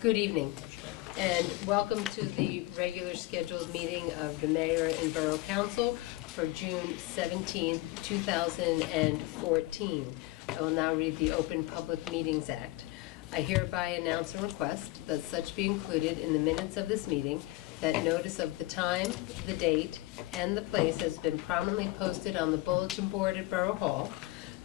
Good evening, and welcome to the regular scheduled meeting of the Mayor and Borough Council for June 17, 2014. I will now read the Open Public Meetings Act. I hereby announce and request that such be included in the minutes of this meeting, that notice of the time, the date, and the place has been prominently posted on the bulletin board at Borough Hall,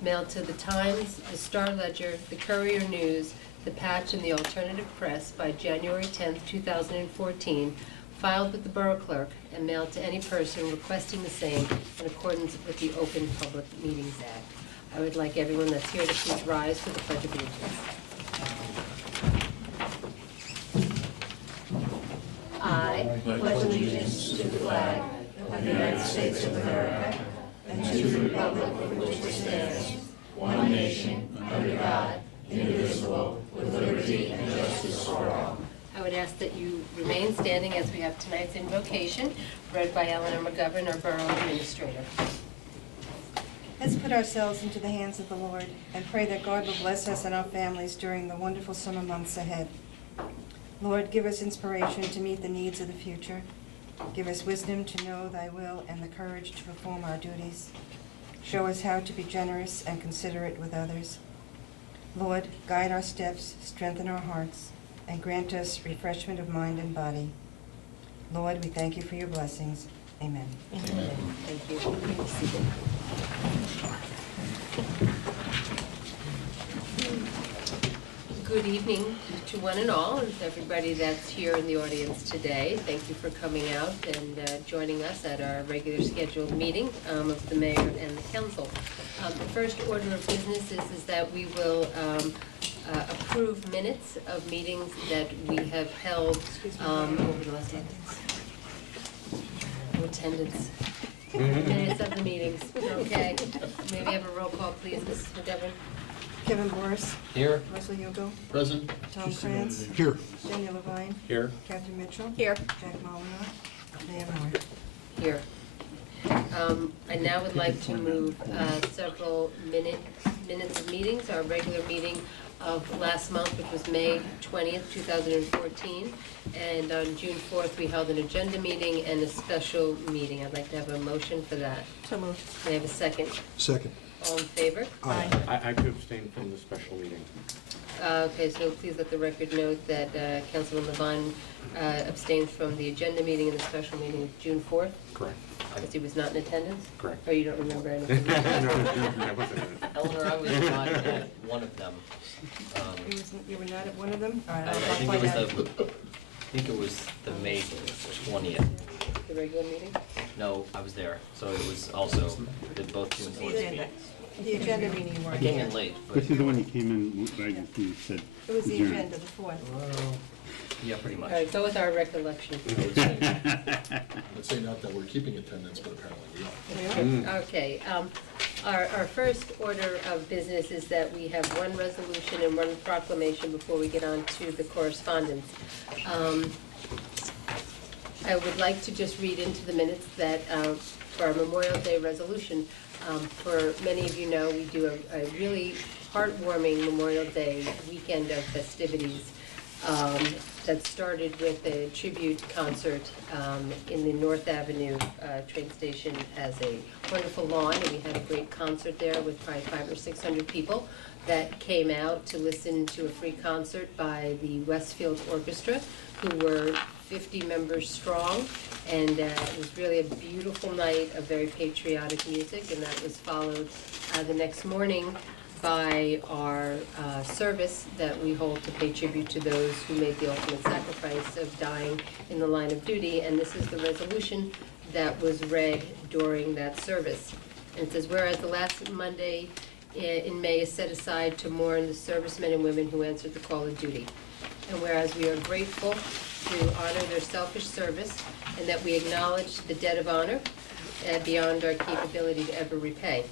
mailed to the Times, the Star Ledger, the Courier News, the Patch, and the Alternative Press by January 10th, 2014, filed with the Borough Clerk, and mailed to any person requesting the same in accordance with the Open Public Meetings Act. I would like everyone that's here to please rise for the Pledge of Allegiance. I pledge allegiance to the flag of the United States of America and to the republic for which it stands, one nation, under God, indivisible, with liberty and justice for all. I would ask that you remain standing as we have tonight's invocation, read by Eleanor McGovern, our Borough Administrator. Let's put ourselves into the hands of the Lord and pray that God will bless us and our families during the wonderful summer months ahead. Lord, give us inspiration to meet the needs of the future. Give us wisdom to know thy will and the courage to perform our duties. Show us how to be generous and considerate with others. Lord, guide our steps, strengthen our hearts, and grant us refreshment of mind and body. Lord, we thank you for your blessings. Amen. Amen. Thank you. You may be seated. Good evening to one and all, and to everybody that's here in the audience today. Thank you for coming out and joining us at our regular scheduled meeting of the Mayor and the Council. The first order of business is that we will approve minutes of meetings that we have held over the last attendance. Minutes of the meetings, okay. May we have a roll call, please, Mrs. McGovern? Kevin Boris. Here. Russell Yogo. Present. Tom Krantz. Here. Jenny Levine. Here. Catherine Mitchell. Here. Jack Molnar. Leah Mauer. Here. I now would like to move several minutes of meetings. Our regular meeting of last month, which was May 20th, 2014, and on June 4th we held an agenda meeting and a special meeting. I'd like to have a motion for that. So moved. May I have a second? Second. All in favor? Aye. I have to abstain from the special meeting. Okay, so please let the record note that Councilman Levine abstains from the agenda meeting and the special meeting of June 4th, Correct. because he was not in attendance? Correct. Or you don't remember anything? No, I wasn't in it. Eleanor, I was not at one of them. You were not at one of them? All right, I I'll think find out. it was the May 20th. The regular meeting? No, I was there, so it was also both June The 4th. agenda. The agenda meeting you I weren't came here. in late, but This is the one you came in right as you said. It was the adjourn. agenda, the fourth. yeah, pretty All much. right, go with our recollection. Let's say not that we're keeping attendance, but apparently we are. Okay, our first order of business is that we have one resolution and one proclamation before we get on to the correspondence. I would like to just read into the minutes that for our Memorial Day resolution, for many of you know, we do a really heartwarming Memorial Day weekend of festivities that started with a tribute concert in the North Avenue train station. Has a wonderful lawn, and we had a great concert there with probably 500 or 600 people that came out to listen to a free concert by the Westfield Orchestra, who were 50 members strong, and it was really a beautiful night of very patriotic music, and that was followed the next morning by our service that we hold to pay tribute to those who made the ultimate sacrifice of dying in the line of duty, and this is the resolution that was read during that service. And it says, whereas the last Monday in May is set aside to mourn the servicemen and women who answered the call of duty. And whereas we are grateful to honor their selfish service, and that we acknowledge the debt of honor beyond our capability to ever repay.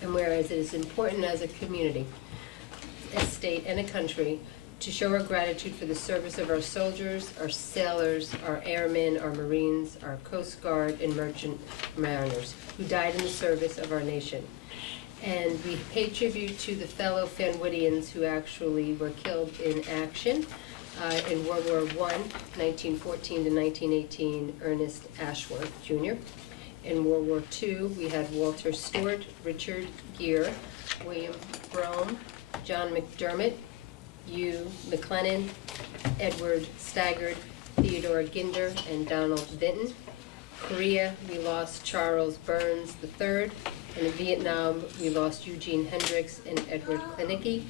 And whereas it is important as a community, a state, and a country to show our gratitude for the service of our soldiers, our sailors, our airmen, our Marines, our Coast Guard, and merchant mariners who died in the service of our nation. And we pay tribute to the fellow Fanwoodians who actually were killed in action in World War I, 1914 to 1918, Ernest Ashworth Jr. In World War II, we had Walter Stewart, Richard Gere, William Brome, John McDermott, Hugh McLennan, Edward Staggart, Theodore Ginder, and Donald Vinton. Korea, we lost Charles Burns III. And in Vietnam, we lost Eugene Hendricks and Edward Klinicki.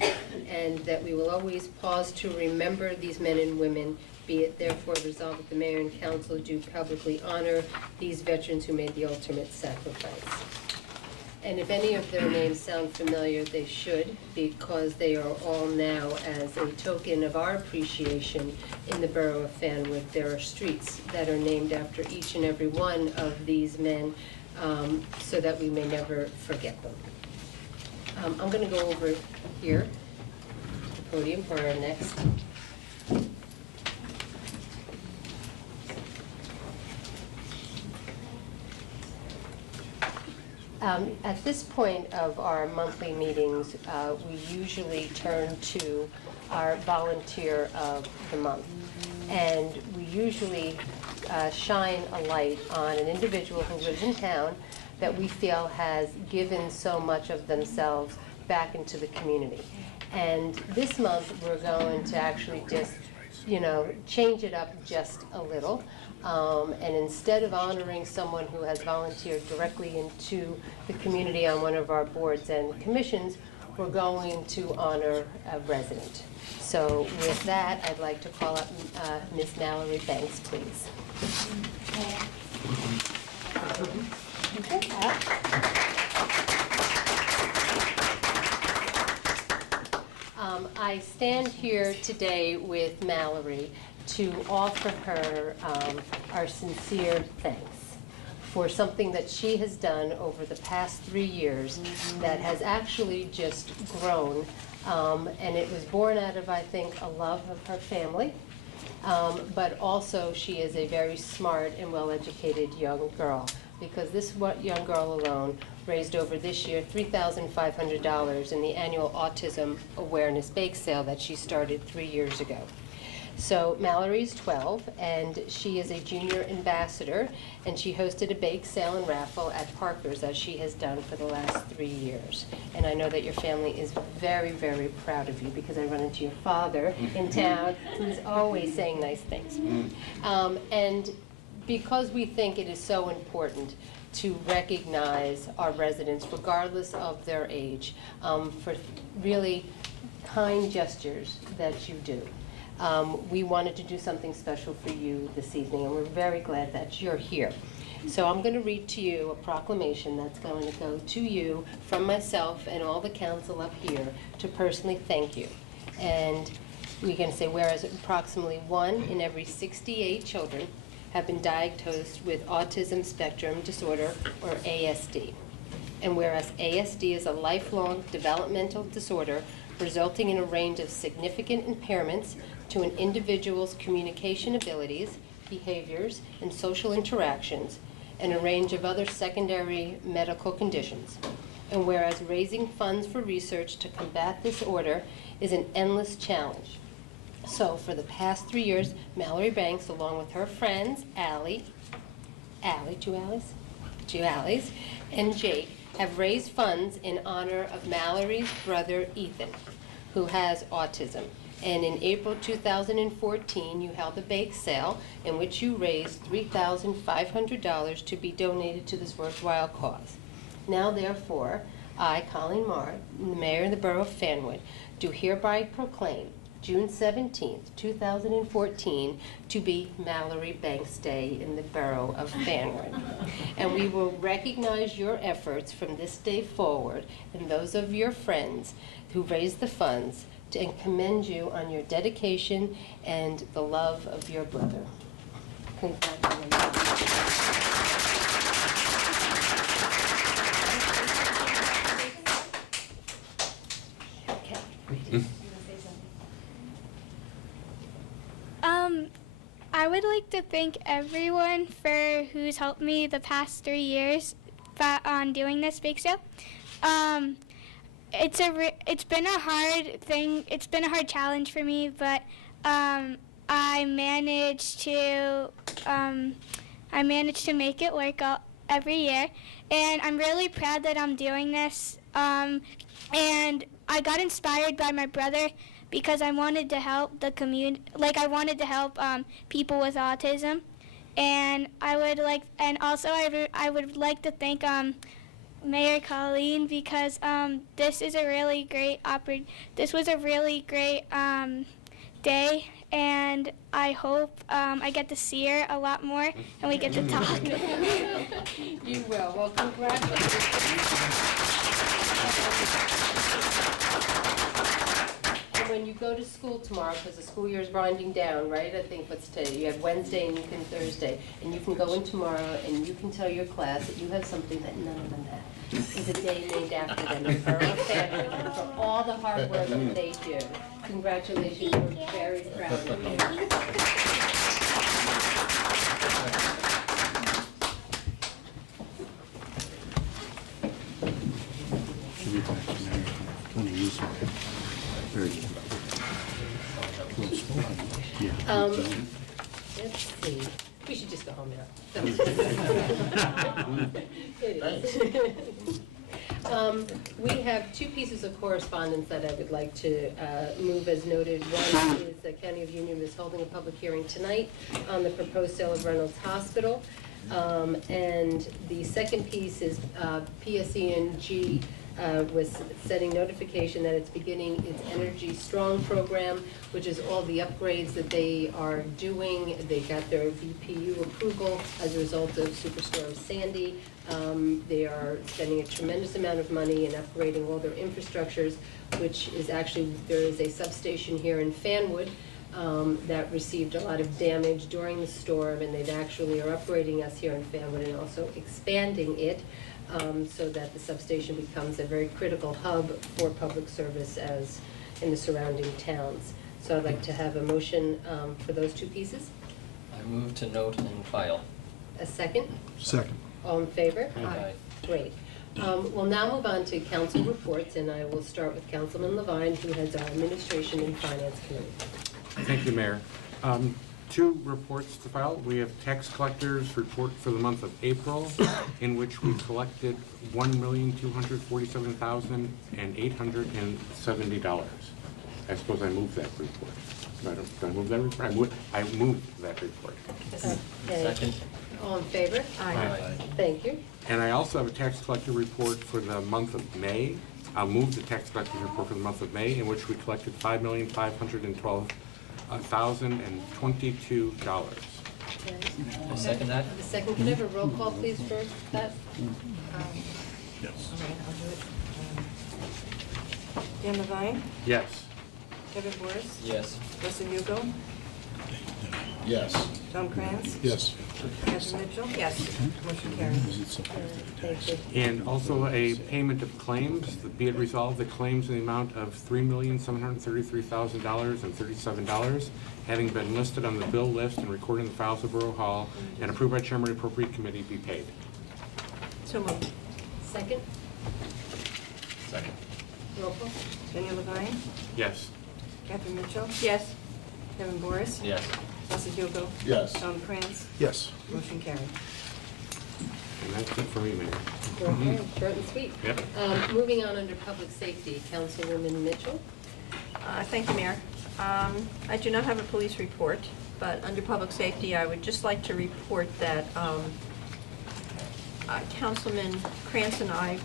And that we will always pause to remember these men and women. Be it therefore resolved that the mayor and council do publicly honor these veterans who made the ultimate sacrifice. And if any of their names sound familiar, they should, because they are all now, as a token of our appreciation in the borough of Fanwood, there are streets that are named after each and every one of these men, so that we may never forget them. I'm going to go over here to the podium for our next. At this point of our monthly meetings, we usually turn to our volunteer of the month. And we usually shine a light on an individual who lives in town that we feel has given so much of themselves back into the community. And this month, we're going to actually just, change it up just a little. And instead of honoring someone who has volunteered directly into the community on one of our boards and commissions, we're going to honor a resident. So with that, I'd like to call up Ms. Mallory Banks, please. I stand here today with Mallory to offer her our sincere thanks for something that she has done over the past 3 years that has actually just grown. And it was born out of, I think, a love of her family. But also she is a very smart and well-educated young girl, because this young girl alone raised over this year $3,500 in the annual Autism Awareness Bake Sale that she started 3 years ago. So Mallory's 12, and she is a junior ambassador, and she hosted a bake sale and raffle at Parker's, as she has done for the last 3 years. And I know that your family is very, very proud of you, because I run into your father in town, who's always saying nice things. And because we think it is so important to recognize our residents, regardless of their age, for really kind gestures that you do. We wanted to do something special for you this evening, and we're very glad that you're here. So I'm going to read to you a proclamation that's going to go to you from myself and all the council up here to personally thank you. And we're going to say, whereas approximately 1 in every 68 children have been diagnosed with autism spectrum disorder, or ASD. And whereas ASD is a lifelong developmental disorder resulting in a range of significant impairments to an individual's communication abilities, behaviors, and social interactions, and a range of other secondary medical conditions. And whereas raising funds for research to combat this disorder is an endless challenge. So for the past 3 years, Mallory Banks, along with her friends, two Allies, and Jake, have raised funds in honor of Mallory's brother, Ethan, who has autism. And in April 2014, you held a bake sale in which you raised $3,500 to be donated to this worthwhile cause. Now, therefore, I, Colleen Marr, the mayor of the borough of Fanwood, do hereby proclaim June 17th, 2014, to be Mallory Banks Day in the borough of Fanwood. And we will recognize your efforts from this day forward and those of your friends who raised the funds, and commend you on your dedication and the love of your brother. Congratulations. Okay. I would like to thank everyone for who's helped me the past 3 years on doing this bake sale. it's been a hard thing. It's been a hard challenge for me, but I managed to make it work out every year, and I'm really proud that I'm doing this. And I got inspired by my brother because I wanted to help the community. Like I wanted to help people with autism, and I would like to thank Mayor Colleen because this was a really great day, and I hope I get to see her a lot more and we get to talk. You will. Well, congratulations. And when you go to school tomorrow, because the school year is winding down, right? I think what's today? You have Wednesday and you can Thursday. And you can go in tomorrow and you can tell your class that you have something that none of them have. It's a day named after them and for our family and for all the hard work that they do. Congratulations. We're very proud of you. Should be back to Mary. Want to use her. Very good. Well spoken. Yeah. Let's see. We should just go home now. It is. We have two pieces of correspondence that I would like to move as noted. One is the County of Union is holding a public hearing tonight on the proposed sale of Reynolds Hospital. And the second piece is PSE&G was setting notification that it's beginning its Energy Strong program, which is all the upgrades that they are doing. They got their VPU approval as a result of Superstorm Sandy. They are spending a tremendous amount of money in upgrading all their infrastructures, which is actually, there is a substation here in Fanwood that received a lot of damage during the storm, and they actually are upgrading us here in Fanwood and also expanding it so that the substation becomes a very critical hub for public service as in the surrounding towns. So I'd like to have a motion for those two pieces. I move to note and file. A second? Second. All in favor? Aye. Great. We'll now move on to council reports, and I will start with Councilman Levine, who heads our Administration and Finance Committee. Thank you, Mayor. Two reports to file. We have tax collectors report for the month of April, in which we collected $1,247,870. I suppose I moved that report. Do I move that report? I moved that report. Okay. Second. All in favor? Aye. Thank you. And I also have a tax collector report for the month of May. I'll move the tax collector's report for the month of May, in which we collected $5,512,022. Okay. I'll second that. The second, can I have a roll call, please, for that? Yes. All right, I'll do it. Dan Levine, Yes. Kevin Boris, Yes. Russell Hugo, Yes. Tom Krantz, Yes. Catherine Mitchell. Yes. Motion carries. Thank you. And also a payment of claims. Be it resolved, the claims in the amount of $3,733,000.37, having been listed on the bill list and recorded in the files of Borough Hall and approved by Chairman of the Appropriate Committee, be paid. So moved. Second, Second. roll call. Daniel Levine, Yes. Catherine Mitchell. Yes. Kevin Boris, Yes. Russell Hugo, Yes. Tom Krantz. Yes. Motion carried. And that's it for me, Mayor. Okay, short and sweet. Yep. Moving on under Public Safety, Councilwoman Mitchell. Thank you, Mayor. I do not have a police report, but under public safety, I would just like to report that Councilman Krantz and I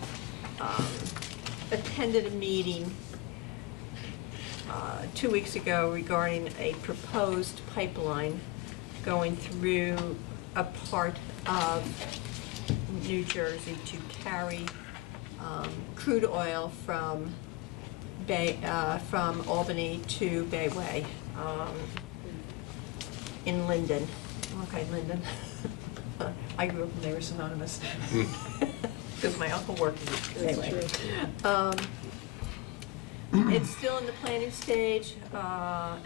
attended a meeting 2 weeks ago regarding a proposed pipeline going through a part of New Jersey to carry crude oil from Albany to Bayway in Linden. Okay, Linden. I grew up and they were synonymous because my uncle worked in Bayway. It's still in the planning stage,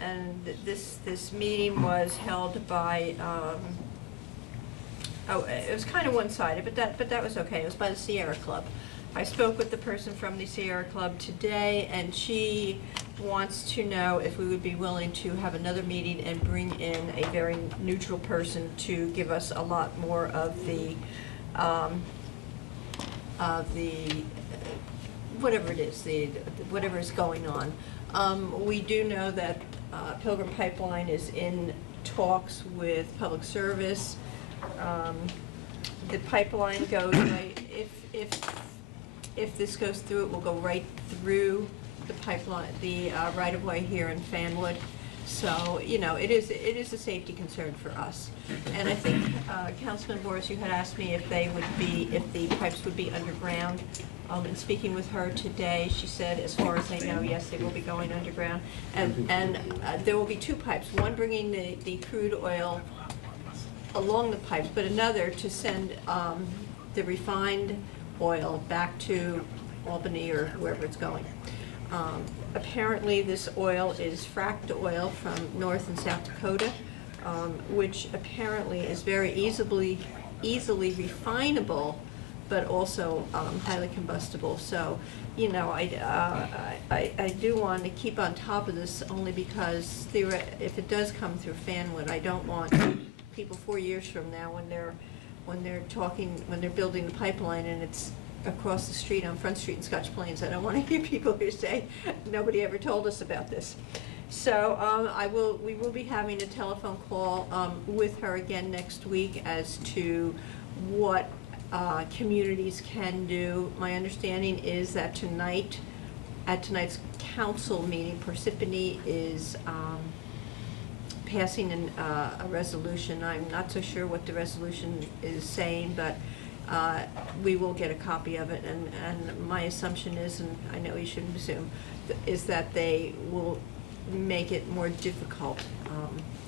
and this meeting was held by. It was kind of one-sided, but that was okay. It was by the Sierra Club. I spoke with the person from the Sierra Club today, and she wants to know if we would be willing to have another meeting and bring in a very neutral person to give us a lot more of the whatever it is, whatever is going on. We do know that Pilgrim Pipeline is in talks with Public Service. The pipeline goes right, if this goes through, it will go right through the pipeline, the right-of-way here in Fanwood. So, you know, it is a safety concern for us. And I think, Councilman Boris, you had asked me if the pipes would be underground. In speaking with her today, she said, as far as I know, yes, they will be going underground. And there will be two pipes, one bringing the crude oil along the pipes, but another to send the refined oil back to Albany or wherever it's going. Apparently, this oil is fracked oil from North and South Dakota, which apparently is very easily refinable, but also highly combustible. So, you know, I do want to keep on top of this, only because if it does come through Fanwood, I don't want people 4 years from now when they're building the pipeline and it's across the street on Front Street in Scotch Plains. I don't want to hear people who say, nobody ever told us about this. So we will be having a telephone call with her again next week as to what communities can do. My understanding is that at tonight's council meeting, Parsippany is passing a resolution. I'm not so sure what the resolution is saying, but we will get a copy of it, and my assumption is, and I know you shouldn't assume, is that they will make it more difficult.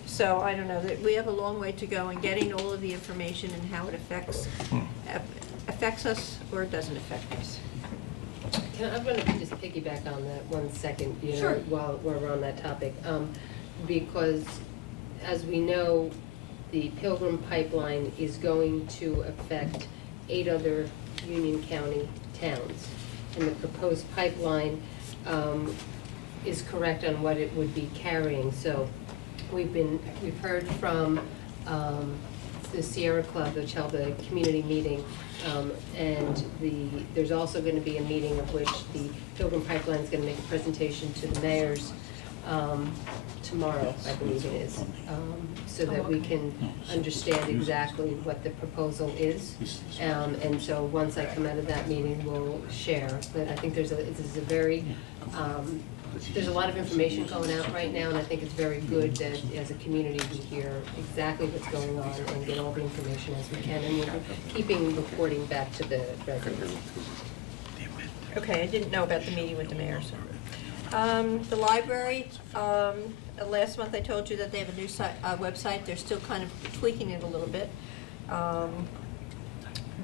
So I don't know, we have a long way to go in getting all of the information and how it affects us or it doesn't affect us. I'm going to just piggyback on that 1 second, Sure. while we're on that topic, because as we know, the Pilgrim Pipeline is going to affect 8 other Union County towns, and the proposed pipeline is correct on what it would be carrying. So we've heard from the Sierra Club, which held a community meeting, and there's also going to be a meeting of which the Pilgrim Pipeline is going to make a presentation to the mayors tomorrow, I believe it is, so that we can understand exactly what the proposal is. And so once I come out of that meeting, we'll share. But I think there's a lot of information going out right now, and I think it's very good that as a community we hear exactly what's going on and get all the information as we can, and we'll be keeping reporting back to the residents. Okay, I didn't know about the meeting with the mayor, so. The library, last month I told you that they have a new website. They're still kind of tweaking it a little bit.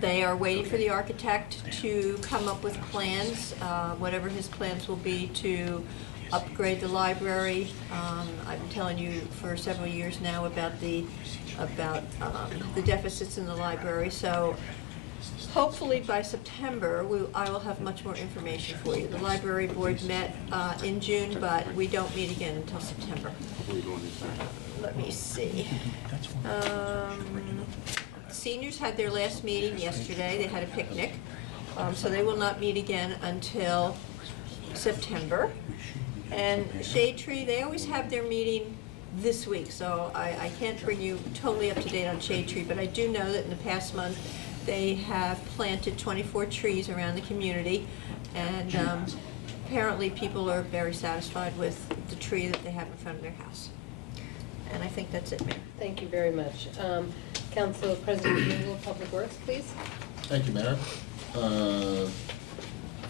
They are waiting for the architect to come up with plans, whatever his plans will be to upgrade the library. I've been telling you for several years now about the deficits in the library. So hopefully by September, I will have much more information for you. The library board met in June, but we don't meet again until September. Let me see. Seniors had their last meeting yesterday. They had a picnic. So they will not meet again until September. And Shade Tree, they always have their meeting this week, so I can't bring you totally up to date on Shade Tree, but I do know that in the past month, they have planted 24 trees around the community, and apparently people are very satisfied with the tree that they have in front of their house. And I think that's it, Mayor. Thank you very much. Council President Greenwell, Public Works, please. Thank you, Mayor.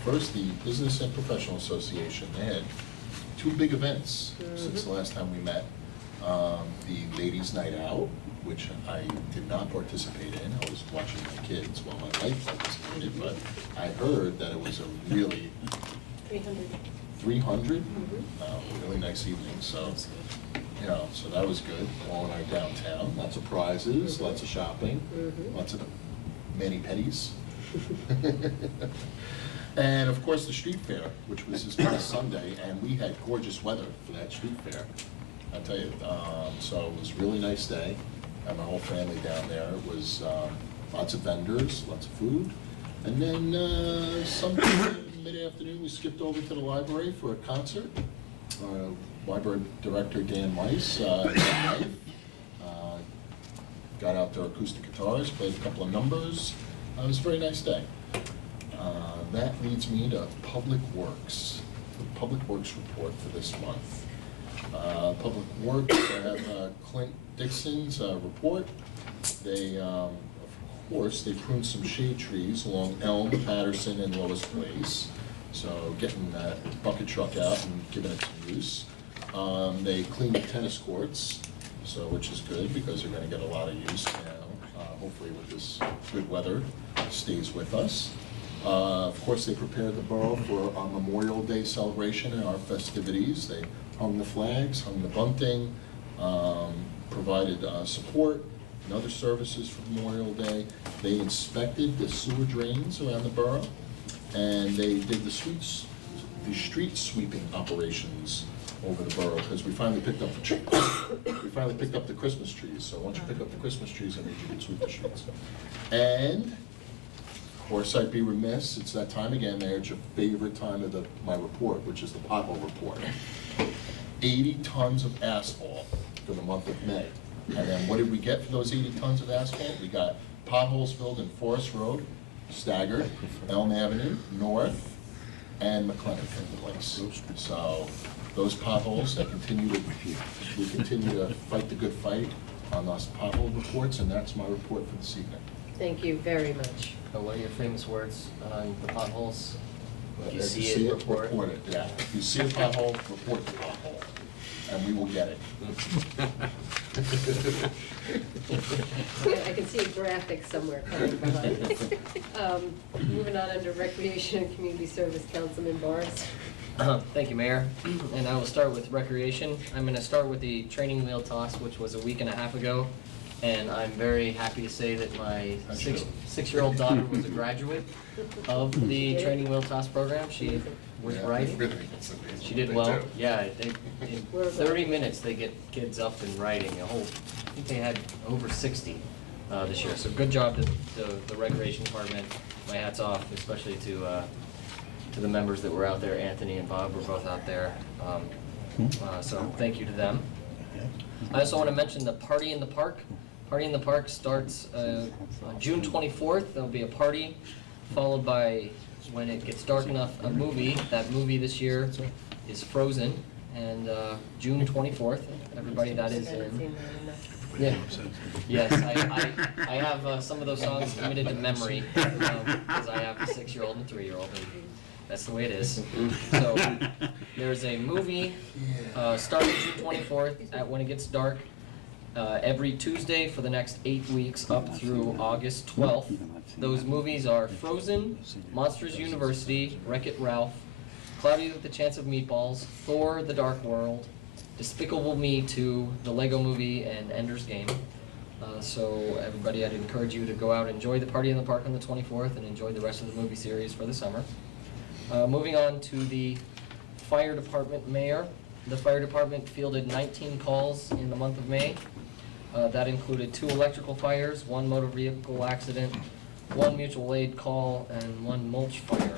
First, the Business and Professional Association, they had 2 big events since the last time we met. The Ladies' Night Out, which I did not participate in. I was watching my kids while my wife participated, but I heard that it was a really 300? Really nice evening, so, so that was good. All in our downtown, lots of prizes, lots of shopping, lots of mani-pedis. And of course, the street fair, which was this past Sunday, and we had gorgeous weather for that street fair. I tell you, so it was a really nice day. Had my whole family down there. It was lots of vendors, lots of food. And then sometime mid-afternoon, we skipped over to the library for a concert. Library director Dan Weiss and his wife got out their acoustic guitars, played a couple of numbers. It was a very nice day. That leads me to Public Works, the Public Works report for this month. Public Works, I have Clint Dixon's report. They, of course, they pruned some shade trees along Elm, Patterson, and Lois Place. So getting that bucket truck out and giving it some use. They cleaned the tennis courts, so which is good because they're going to get a lot of use now. Hopefully with this good weather, stays with us. Of course, they prepared the borough for our Memorial Day celebration and our festivities. They hung the flags, hung the bunting, provided support and other services for Memorial Day. They inspected the sewer drains around the borough, and they did the street sweeping operations over the borough, because we finally picked up the Christmas trees. So once you pick up the Christmas trees, that means you can sweep the streets. And of course, I'd be remiss, it's that time again, Mayor, it's your favorite time of my report, which is the pothole report. 80 tons of asphalt for the month of May. And then what did we get for those 80 tons of asphalt? We got potholes filled in Forest Road, Staggered, Elm Avenue, North, and McLennan Place. So those potholes, we continue to fight the good fight on those pothole reports, and that's my report for this evening. Thank you very much. What are your famous words on the potholes? If you If see it, report it. it. Yeah, if you see a pothole, report the pothole, and we will get it. I can see a graphic somewhere coming behind. Moving on under Recreation and Community Service, Councilman Barnes. Thank you, Mayor. And I will start with recreation. I'm going to start with the training wheel toss, which was a week and a half ago. And I'm very happy to say that my six-year-old daughter was a graduate of the training wheel toss program. She was riding. She did well. Yeah, in 30 minutes they get kids up and riding. I think they had over 60 this year. So good job to the recreation department. My hat's off, especially to the members that were out there. Anthony and Bob were both out there. So thank you to them. I also want to mention the Party in the Park. Party in the Park starts on June 24th. There'll be a party, followed by, when it gets dark enough, a movie. That movie this year is Frozen, and June 24th. Everybody that is in. Yeah. Yes, I have some of those songs committed to memory because I have a 6-year-old and a 3-year-old. That's the way it is. So there's a movie starting June 24th when it gets dark. Every Tuesday for the next 8 weeks up through August 12th. Those movies are Frozen, Monsters University, Wreck-It Ralph, Cloudy with a Chance of Meatballs, Thor: The Dark World, Despicable Me 2, the Lego Movie, and Ender's Game. So everybody, I'd encourage you to go out and enjoy the Party in the Park on the 24th and enjoy the rest of the movie series for the summer. Moving on to the fire department, Mayor. The fire department fielded 19 calls in the month of May. That included 2 electrical fires, 1 motor vehicle accident, 1 mutual aid call, and 1 mulch fire.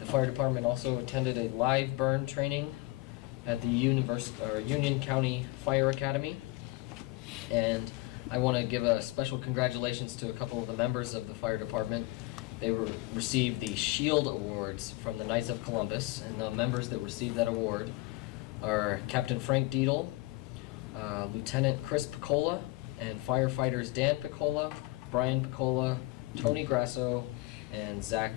The fire department also attended a live burn training at the Union County Fire Academy. And I want to give a special congratulations to a couple of the members of the fire department. They received the Shield Awards from the Knights of Columbus, and the members that received that award are Captain Frank Deedle, Lieutenant Chris Piccola, and firefighters Dan Piccola, Brian Piccola, Tony Grasso, and Zach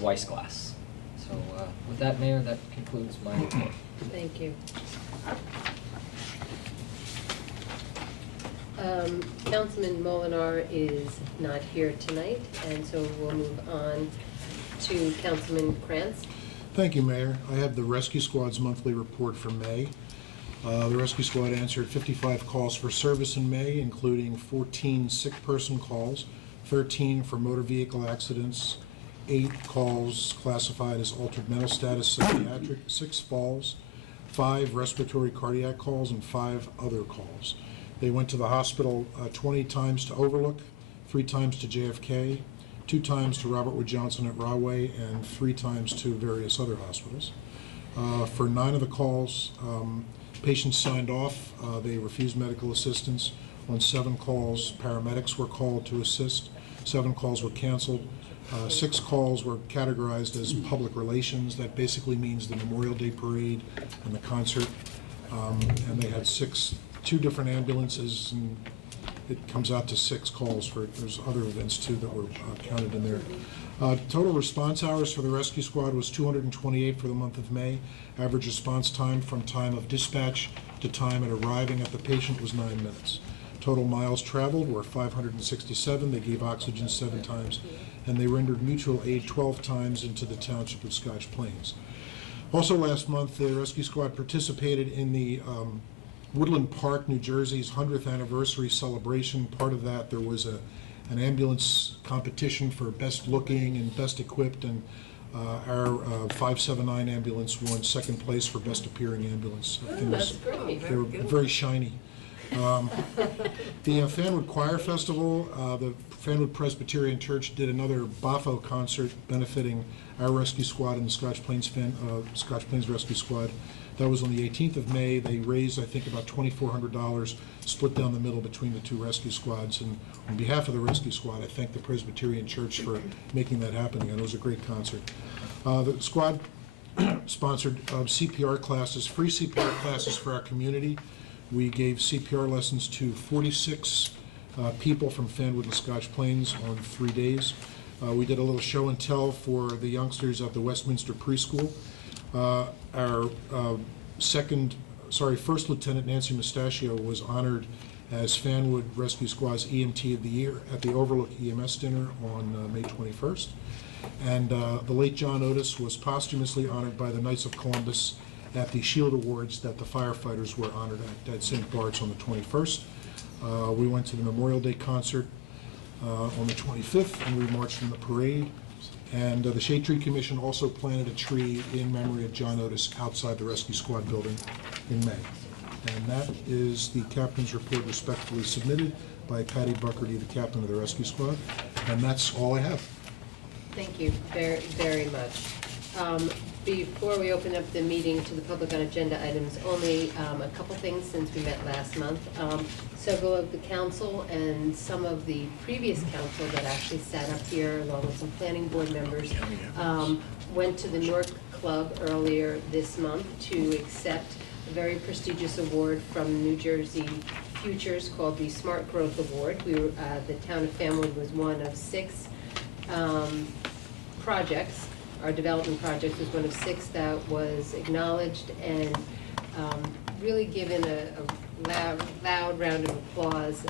Weissglass. So with that, Mayor, that concludes my report. Thank you. Councilman Molinar is not here tonight, and so we'll move on to Councilman Krantz. Thank you, Mayor. I have the Rescue Squad's monthly report for May. The Rescue Squad answered 55 calls for service in May, including 14 sick person calls, 13 for motor vehicle accidents, 8 calls classified as altered mental status psychiatric, 6 falls, 5 respiratory cardiac calls, and 5 other calls. They went to the hospital 20 times to Overlook, 3 times to JFK, 2 times to Robert Wood Johnson at Rahway, and 3 times to various other hospitals. For 9 of the calls, patients signed off. They refused medical assistance. On 7 calls, paramedics were called to assist. 7 calls were canceled. 6 calls were categorized as public relations. That basically means the Memorial Day Parade and the concert. And they had 2 different ambulances, and it comes out to 6 calls for, there's other events too that were counted in there. Total response hours for the rescue squad was 228 for the month of May. Average response time from time of dispatch to time at arriving at the patient was 9 minutes. Total miles traveled were 567. They gave oxygen 7 times, and they rendered mutual aid 12 times into the township of Scotch Plains. Also last month, the rescue squad participated in the Woodland Park, New Jersey's 100th anniversary celebration. Part of that, there was an ambulance competition for best looking and best equipped, and our 579 ambulance won 2nd place for best appearing ambulance. That's great. They were very shiny. The Fanwood Choir Festival, the Fanwood Presbyterian Church did another Bafo concert benefiting our rescue squad and the Scotch Plains Rescue Squad. That was on the 18th of May. They raised, I think, about $2,400, split down the middle between the 2 rescue squads. And on behalf of the rescue squad, I thank the Presbyterian Church for making that happen. And it was a great concert. The squad sponsored CPR classes, free CPR classes for our community. We gave CPR lessons to 46 people from Fanwood and Scotch Plains on 3 days. We did a little show and tell for the youngsters at the Westminster Preschool. Our First Lieutenant Nancy Mustachio was honored as Fanwood Rescue Squad's EMT of the Year at the Overlook EMS dinner on May 21st. And the late John Otis was posthumously honored by the Knights of Columbus at the Shield Awards that the firefighters were honored at St. Bart's on the 21st. We went to the Memorial Day concert on the 25th, and we marched in the parade. And the Shade Tree Commission also planted a tree in memory of John Otis outside the Rescue Squad building in May. And that is the captain's report respectfully submitted by Patty Buckerty, the captain of the Rescue Squad. And that's all I have. Thank you very, very much. Before we open up the meeting to the public on agenda items, only a couple things since we met last month. Several of the council and some of the previous council that actually sat up here, along with some planning board members, went to the North Club earlier this month to accept a very prestigious award from New Jersey Futures called the Smart Growth Award. The town of Fanwood was one of 6 projects. Our development project was one of 6 that was acknowledged and really given a loud round of applause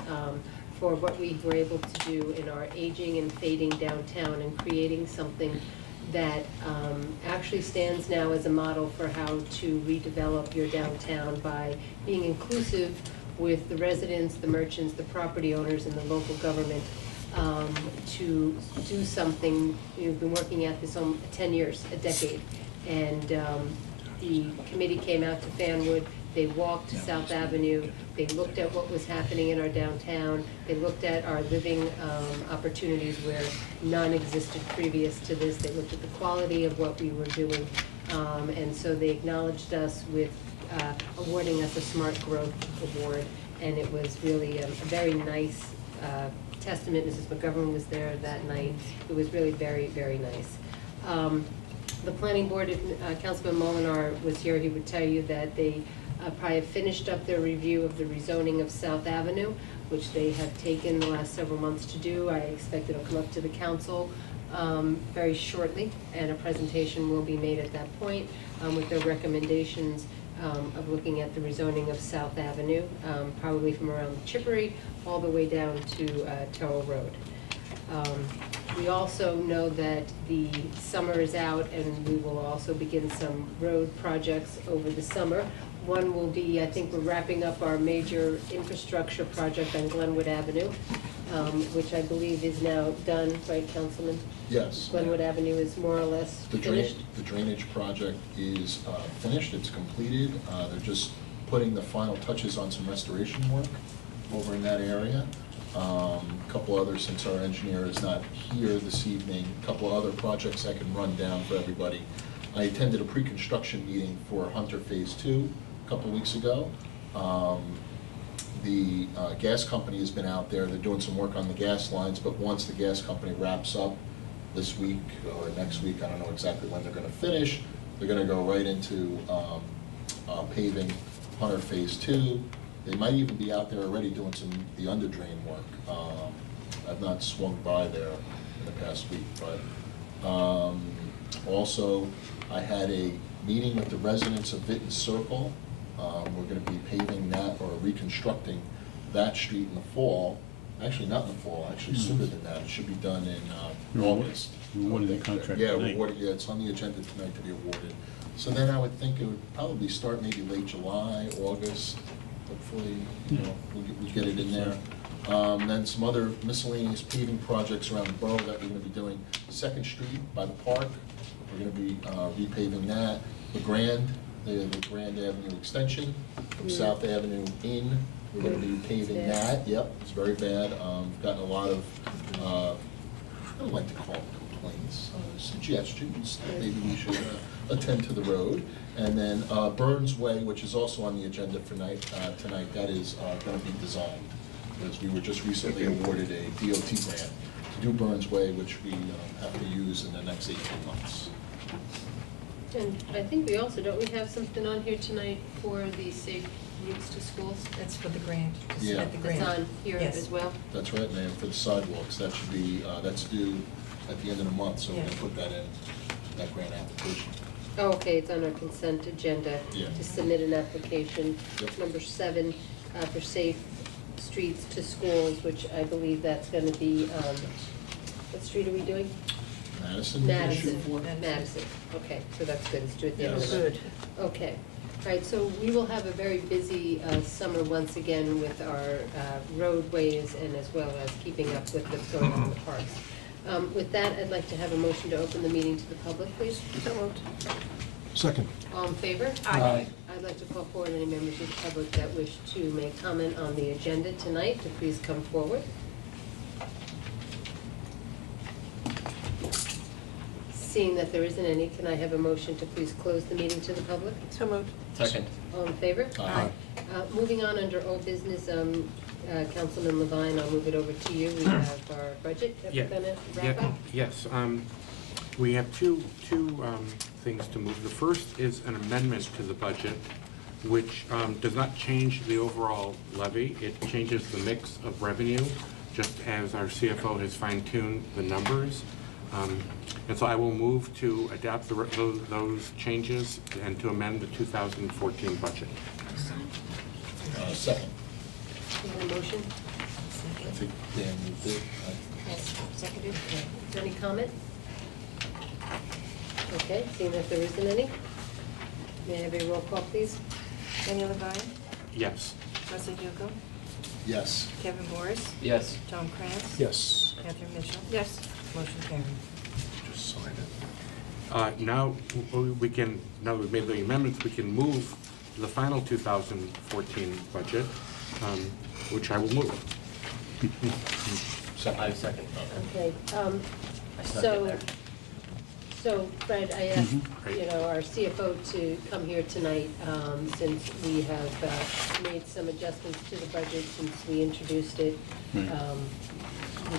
for what we were able to do in our aging and fading downtown and creating something that actually stands now as a model for how to redevelop your downtown by being inclusive with the residents, the merchants, the property owners, and the local government to do something. We've been working at this 10 years, a decade, and the committee came out to Fanwood. They walked to South Avenue. They looked at what was happening in our downtown. They looked at our living opportunities where none existed previous to this. They looked at the quality of what we were doing, and so they acknowledged us with awarding us a Smart Growth Award, and it was really a very nice testament. Mrs. McGovern was there that night. It was really very, very nice. The planning board, if Councilman Molinar was here, he would tell you that they probably have finished up their review of the rezoning of South Avenue, which they have taken the last several months to do. I expect it'll come up to the council very shortly, and a presentation will be made at that point with their recommendations of looking at the rezoning of South Avenue, probably from around Chippery all the way down to Terrell Road. We also know that the summer is out, and we will also begin some road projects over the summer. One will be, I think we're wrapping up our major infrastructure project on Glenwood Avenue. which I believe is now done, right, Councilman? Yes. Glenwood Avenue is more or less The finished? drainage project is finished, it's completed. They're just putting the final touches on some restoration work over in that area. A couple others, since our engineer is not here this evening, a couple other projects I can run down for everybody. I attended a pre-construction meeting for Hunter Phase 2 a couple weeks ago. The gas company has been out there, they're doing some work on the gas lines, but once the gas company wraps up this week or next week, I don't know exactly when they're gonna finish, they're gonna go right into paving Hunter Phase 2. They might even be out there already doing the under drain work. I've not swung by there in the past week, but also I had a meeting with the residents of Vinton Circle. We're gonna be paving that or reconstructing that street in the fall. Actually, not in the fall, actually sooner than that. It should be done in August. We awarded the contract Yeah, tonight. yeah, it's on the agenda tonight to be awarded. So then I would think it would probably start maybe late July, August, hopefully, you know, we get it in there. Then some other miscellaneous paving projects around the borough that we're gonna be doing. Second Street by the park, we're gonna be repaving that. The Grand Avenue extension from South Avenue in, we're gonna be paving that. Yep, it's very bad. Gotten a lot of, I don't like to call them complaints, suggestions that maybe we should attend to the road. And then Burns Way, which is also on the agenda for tonight, that is gonna be designed. Because we were just recently awarded a DOT grant to do Burns Way, which we have to use in the next 18 months. And I think we also, don't we have something on here tonight for the safe routes to schools? That's for the grant, to Yeah. submit the grant. That's on here Yes. as well? That's right, ma'am, for the sidewalks, that should be, that's due at the end of the month, so we're gonna Yeah. put that in, that grant application. Oh, okay, it's on our consent agenda Yeah. to submit an application. Yep. Number 7, for safe streets to schools, which I believe that's gonna be, what street are we doing? Madison? Madison, issue for? Madison, okay, so that's good, it's due at the end of Yes. the month. Good. Okay, all right, so we will have a very busy summer once again with our roadways and as well as keeping up with what's going on in the parks. With that, I'd like to have a motion to open the meeting to the public, please. So moved. Second. All in favor? Aye. I'd like to call forward any members of the public that wish to make comment on the agenda tonight to please come forward. Seeing that there isn't any, can I have a motion to please close the meeting to the public? So moved. Second. All in favor? Aye. Moving on under old business, Councilman Levine, I'll move it over to you. We have our budget that we're Yeah. gonna Yeah, wrap up. Yes, we have two things to move. The first is an amendment to the budget, which does not change the overall levy. It changes the mix of revenue, just as our CFO has fine-tuned the numbers. And so I will move to adapt those changes and to amend the 2014 budget. Second. You have a motion? I think Dan moved it. Seconded. Is there any comment? Okay, seeing that there isn't any, may I have a roll call, please? Daniel Levine, Yes. Leslie Duco, Yes. Kevin Boris, Yes. Tom Krantz. Yes. Catherine Mitchell. Yes. Motion carried. Just sign it. Now we can, now that we've made the amendments, we can move to the final 2014 budget, which I will move. I second. Okay, I snuck so, in there. so Fred, I asked, Right. you know, our CFO to come here tonight, since we have made some adjustments to the budget since we introduced it. Right. We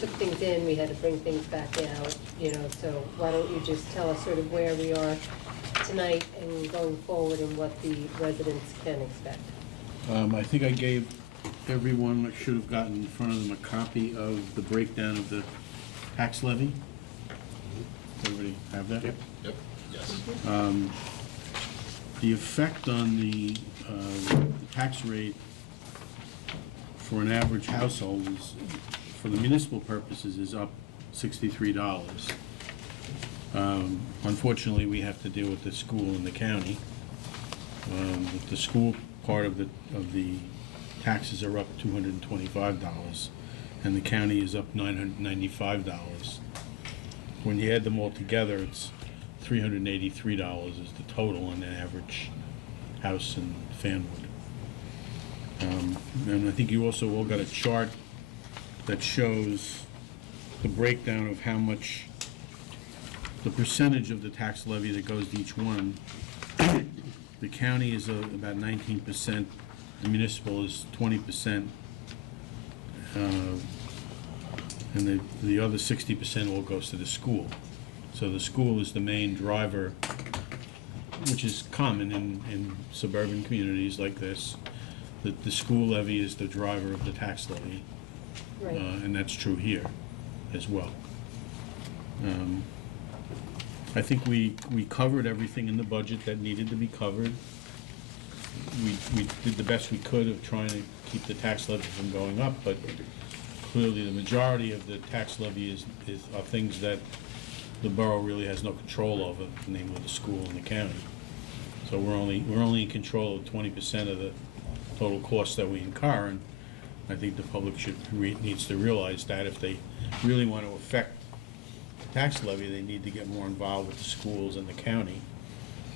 took things in, we had to bring things back out, you know, so why don't you just tell us sort of where we are tonight and going forward and what the residents can expect? I think I gave everyone that should have gotten in front of them a copy of the breakdown of the tax levy. Everybody have that? Yep. Yep, yes. The effect on the tax rate for an average household is, for the municipal purposes, is up $63. Unfortunately, we have to deal with the school and the county. The school part of the taxes are up $225, and the county is up $995. When you add them all together, it's $383 is the total on the average house in Fanwood. And I think you also all got a chart that shows the breakdown of how much, the percentage of the tax levy that goes to each one. The county is about 19%, the municipal is 20%, and the other 60% all goes to the school. So the school is the main driver, which is common in suburban communities like this, that the school levy is the driver of the tax levy. Right. And that's true here as well. I think we covered everything in the budget that needed to be covered. We did the best we could of trying to keep the tax levy from going up, but clearly the majority of the tax levy are things that the borough really has no control over, namely the school and the county. So we're only in control of 20% of the total cost that we incur, and I think the public needs to realize that if they really want to affect the tax levy, they need to get more involved with the schools and the county,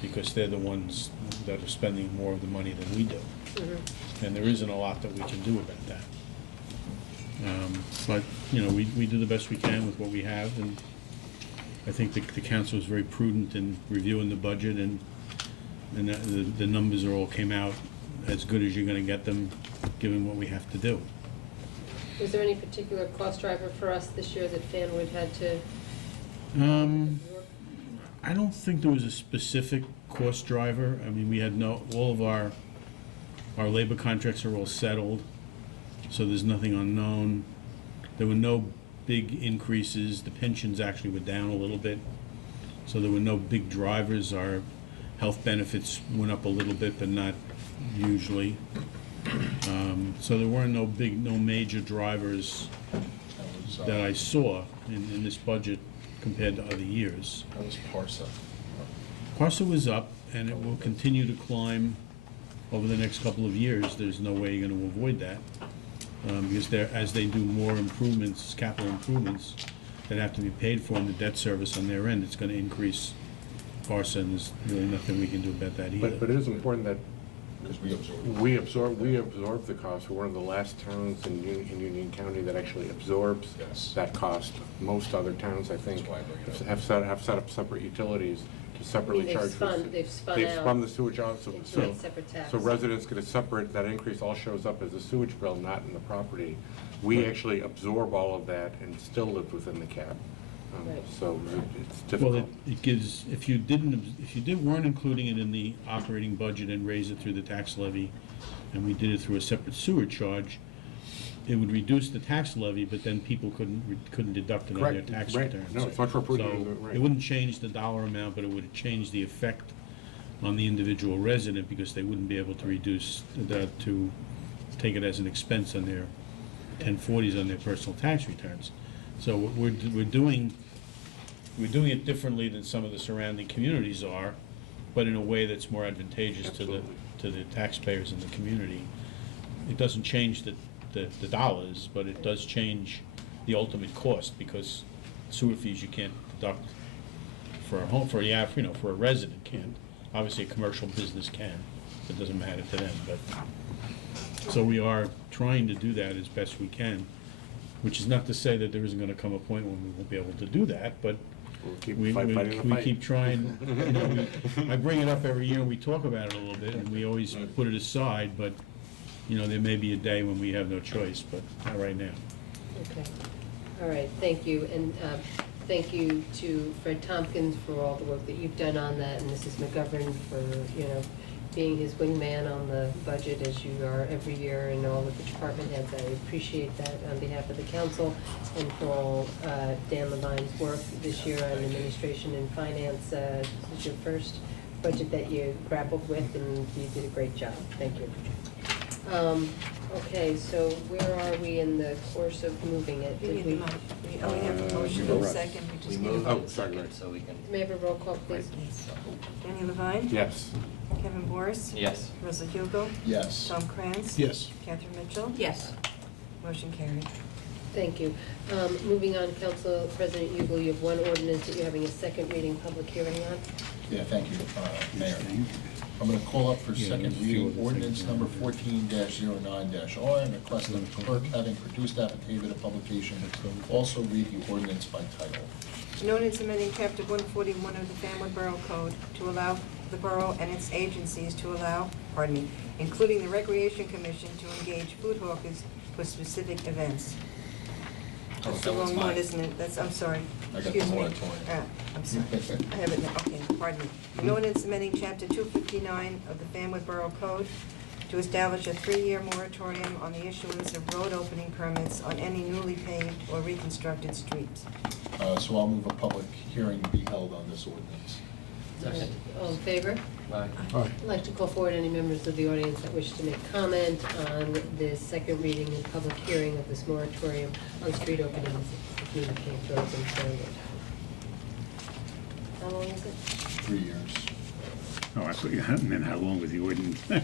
because they're the ones that are spending more of the money than we do. Mm-hmm. And there isn't a lot that we can do about that. But, you know, we do the best we can with what we have, and I think the council was very prudent in reviewing the budget, and the numbers all came out as good as you're gonna get them, given what we have to do. Was there any particular cost driver for us this year that Fanwood had to? I don't think there was a specific cost driver. I mean, we had all of our labor contracts are all settled, so there's nothing unknown. There were no big increases. The pensions actually were down a little bit, so there were no big drivers. Our health benefits went up a little bit, but not hugely. So there weren't no major drivers that I saw in this budget compared to other years. That was Parsa. Parsa was up, and it will continue to climb over the next couple of years. There's no way you're going to avoid that, because as they do more improvements, capital improvements, that have to be paid for in the debt service on their end, it's going to increase Parsa, and there's really nothing we can do about that either. But it is important that Because we absorb the cost. We're one of the last towns in Union County that actually absorbs Yes. that cost. Most other towns, I think, That's why I bring it up. have set up separate utilities to separately They've charge. they've spun They've out. spun the sewage out, so, It's so, a separate tax. so residents get a separate, that increase all shows up as a sewage bill, not in the property. We actually absorb all of that and still live within the cap. Right. So it's Well, difficult. it gives, if you weren't including it in the operating budget and raise it through the tax levy, and we did it through a separate sewer charge, it would reduce the tax levy, but then people couldn't deduct it on their Correct. tax Right. returns. No, it's much more prudent to So do it, right. it wouldn't change the dollar amount, but it would change the effect on the individual resident, because they wouldn't be able to reduce that, to take it as an expense on their 1040s on their personal tax returns. So what we're doing it differently than some of the surrounding communities are, but in a way that's more advantageous to the taxpayers in the community. It doesn't change the dollars, but it does change the ultimate cost, because sewer fees you can't deduct for a home, for a resident can't. Obviously, a commercial business can. It doesn't matter to them, but, so we are trying to do that as best we can, which is not to say that there isn't gonna come a point when we won't be able to do that, but We'll keep we fighting the fight. keep trying. You know, I bring it up every year, and we talk about it a little bit, and we always put it aside, but, you know, there may be a day when we have no choice, but not right now. Okay, all right, thank you, and thank you to Fred Tompkins for all the work that you've done on that, and Mrs. McGovern for, you know, being his wingman on the budget as you are every year, and all of the department heads. I appreciate that on behalf of the council, and for all Dan Levine's work this year on administration and finance. This is your first budget that you grappled with, and you did a great job. Thank you. Okay, so where are we in the course of moving it? We Did need the we have a motion you're and a right. second, we We just need a moved Oh, vote. sorry, right. second, so we can. May I have a roll call, please? Danny Levine? Yes. Kevin Boris? Yes. Rosa Hugo? Yes. Tom Krantz? Yes. Catherine Mitchell? Yes. Motion carried. Thank you. Moving on, Council President Ugel, you have one ordinance that you're having a second reading public hearing on. Yeah, thank you, Mayor. I'm going to call up for Yeah, second there's a few reading other ordinance things. number 14-09-R and request that the clerk, having produced affidavit of publication, also read the ordinance by title. An ordinance amending Chapter 141 of the Fanwood Borough Code to allow the borough and its agencies to allow, including the Recreation Commission, to engage food hawkers for specific events. Oh, That's that the one's wrong one, mine. isn't it? That's, I'm sorry. I got the Excuse me. moratorium. I'm sorry. I have it now, okay, pardon me. An ordinance amending Chapter 259 of the Fanwood Borough Code to establish a 3-year moratorium on the issuance of road opening permits on any newly paved or reconstructed streets. So I'll move a public hearing be held on this ordinance. Second. All in favor? Uh, Aye. I'd like to call forward any members of the audience that wish to make comment on this second reading and public hearing of this moratorium on street openings of newly paved roads in Fanwood. How long is it? 3 years. Oh, I thought you meant how long was the ordinance? 3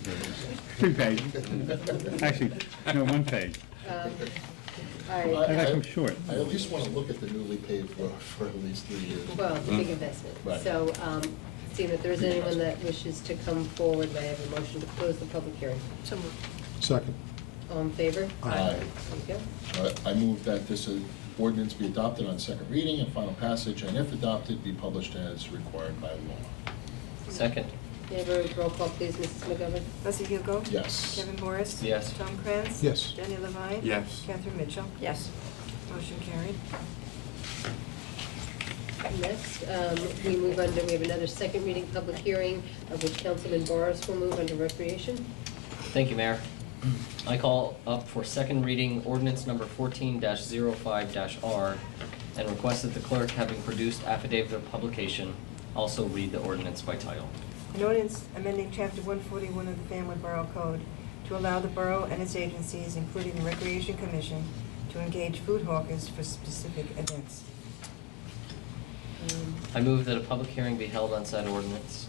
pages. 3 pages. Actually, no, 1 page. All right, I got so short. I at least want to look at the newly paved road for at least 3 years. well, it's a big investment. Right. So, seeing that there is anyone that wishes to come forward, may I have a motion to close the public hearing? So moved. Second. All in favor? Aye. There you go. I move that this ordinance be adopted on second reading and final passage, and if adopted, be published as required by law. Second. May I have a roll call, please, Mrs. McGovern? Leslie Hugo? Yes. Kevin Morris? Yes. Tom Krantz? Yes. Jenny Levine? Yes. Catherine Mitchell? Yes. Motion carried. Next, we move under, we have another second reading public hearing, of which Councilman Boris will move under recreation. Thank you, Mayor. I call up for second reading ordinance number 14-05-R and request that the clerk, having produced affidavit of publication, also read the ordinance by title. An ordinance amending Chapter 141 of the Fanwood Borough Code to allow the borough and its agencies, including the Recreation Commission, to engage food hawkers for specific events. I move that a public hearing be held on said ordinance.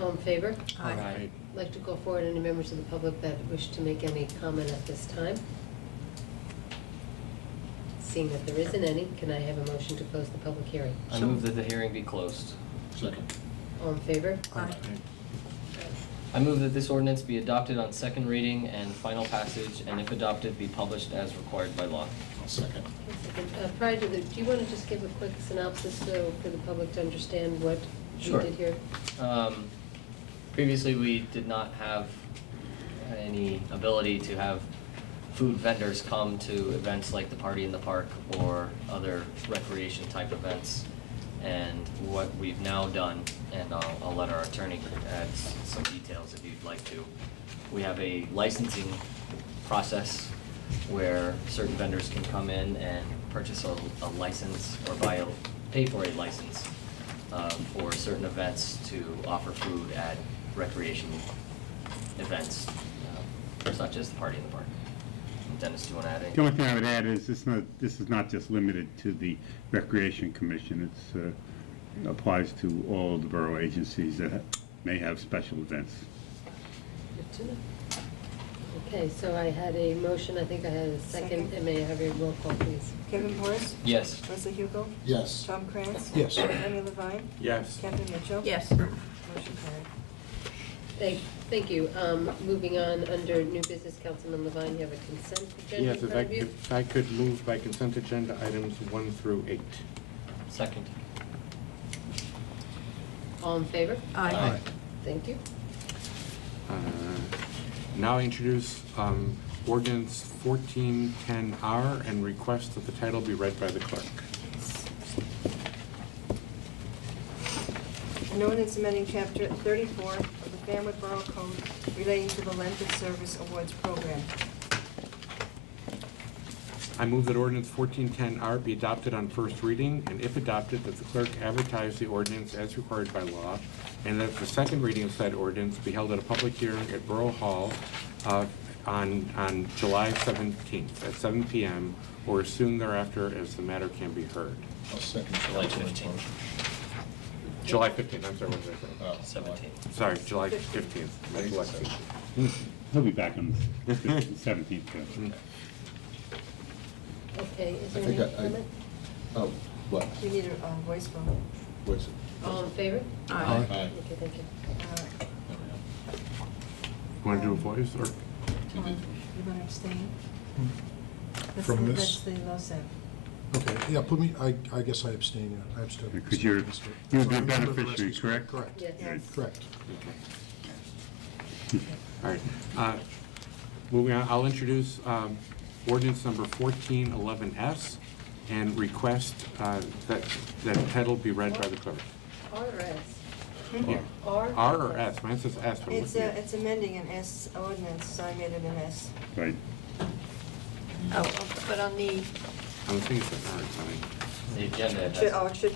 All in favor? Aye. I'd like to call forward any members of the public that wish to make any comment at this time. Seeing that there isn't any, can I have a motion to close the public hearing? I move that the hearing be closed. Second. All in favor? Aye. I move that this ordinance be adopted on second reading and final passage, and if adopted, be published as required by law. I'll second. Okay, second. Prior to the, do you want to just give a quick synopsis so for the public to understand what we Sure. did here? Previously, we did not have any ability to have food vendors come to events like the Party in the Park or other recreation type events. And what we've now done, and I'll let our attorney add some details if you'd like to. We have a licensing process where certain vendors can come in and purchase a license or pay for a license for certain events to offer food at recreation events, such as the Party in the Park. Dennis, do you want to add anything? The only thing I would add is this is not just limited to the Recreation Commission. It applies to all the borough agencies that may have special events. Good to know. Okay, so I had a motion, I think I had a second, Second. and may I have a roll call, please? Kevin Morris? Yes. Leslie Hugo? Yes. Tom Krantz? Yes. Jenny Levine? Yes. Catherine Mitchell? Yes. Motion carried. Thank you. Moving on, under new business, Councilman Levine, you have a consent agenda Yes, in front of you? if I could move by consent agenda items 1 through 8. Second. All in favor? Aye. Thank you. Now I introduce ordinance 1410R and request that the title be read by the clerk. An ordinance amending Chapter 34 of the Fanwood Borough Code relating to the Length of Service Awards Program. I move that ordinance 1410R be adopted on first reading, and if adopted, that the clerk advertise the ordinance as required by law, and that the second reading of said ordinance be held at a public hearing at Borough Hall on July 17th at 7 p.m. or soon thereafter as the matter can be heard. I'll second. July 15th. July 15th, I'm sorry, what did I say? Oh, 17th. Sorry, July 15th. My dyslexia. He'll be back on the 17th. Okay, is I there think any I- comment? Oh, what? We need a voice vote. What's it? All in favor? Aye. Okay, thank you. Want to do a voice, or? Tom, you want to abstain? That's From the- this? That's the LoSAP. Okay, yeah, put me, I guess I abstain, yeah, I abstain. Because you're Abstain. the I'm a member of the beneficiary, rescue correct? squad. Correct, Yes. Yes. correct. All right. Moving on, I'll introduce ordinance number 1411S and request that the title be read by the clerk. R or S? Yeah. R? R or S? Mine says S, but I'm It's, looking at- it's amending an S ordinance, so I made it an S. Right. Oh, but on the, I'm thinking it's an R, it's not The agenda It should, has, oh, it should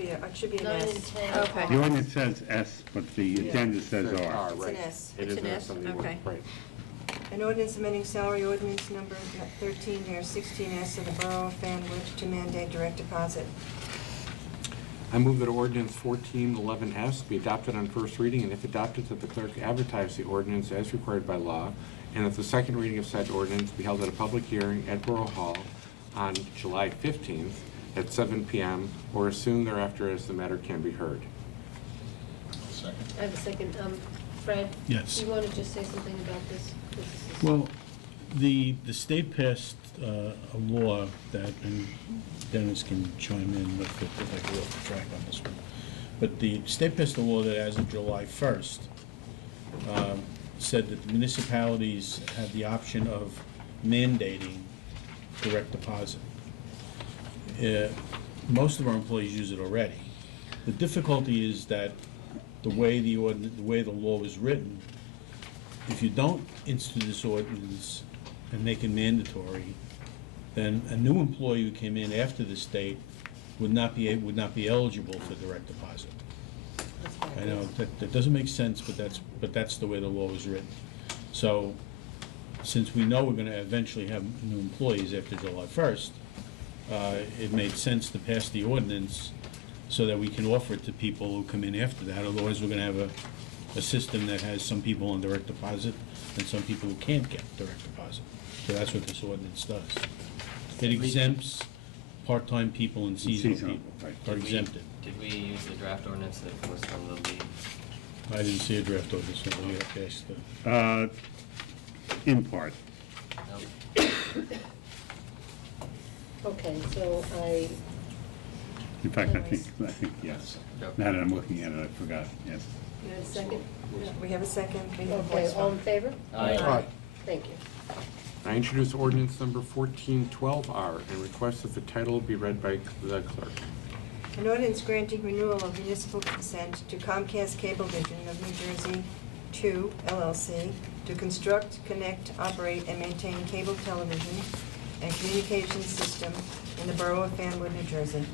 be an 9 S. and 10. Okay. The ordinance says S, but the Yeah. agenda says Says R. It's right. an S. It It's is an an S? S on the Okay. ordinance, right. An ordinance amending salary ordinance number 13-16S of the Borough of Fanwood to mandate direct deposit. I move that ordinance 1411S be adopted on first reading, and if adopted, that the clerk advertise the ordinance as required by law, and that the second reading of said ordinance be held at a public hearing at Borough Hall on July 15th at 7 p.m. or as soon thereafter as the matter can be heard. Second. I have a second. Fred? Yes. Do you want to just say something about this? This is- Well, the state passed a law that, and Dennis can chime in if I go off track on this one. But the state passed a law that as of July 1st, said that the municipalities have the option of mandating direct deposit. Most of our employees use it already. The difficulty is that the way the law was written, if you don't institute this ordinance and make it mandatory, then a new employee who came in after the state would not be eligible for direct deposit. That's fine. I know, that doesn't make sense, but that's the way the law was written. So, since we know we're gonna eventually have new employees after July 1st, it made sense to pass the ordinance so that we can offer it to people who come in after that. Otherwise, we're gonna have a system that has some people on direct deposit and some people who can't get direct deposit. So that's what this ordinance does. It exempts part-time people and seasonal Seasonal, people right. are Did we- exempted. Did we use the draft ordinance that was from the league? I didn't see a draft ordinance, so we have to ask the. In part. No. Okay, so I, In fact, I think, yes. Now that I'm looking at it, I forgot, yes. you have a second? We have a second, we have a Okay, voice all in vote. favor? Aye. Thank you. I introduce ordinance number 1412R and request that the title be read by the clerk. An ordinance granting renewal of municipal consent to Comcast Cablevision of New Jersey 2 LLC to construct, connect, operate, and maintain cable television and communications system in the Borough of Fanwood, New Jersey.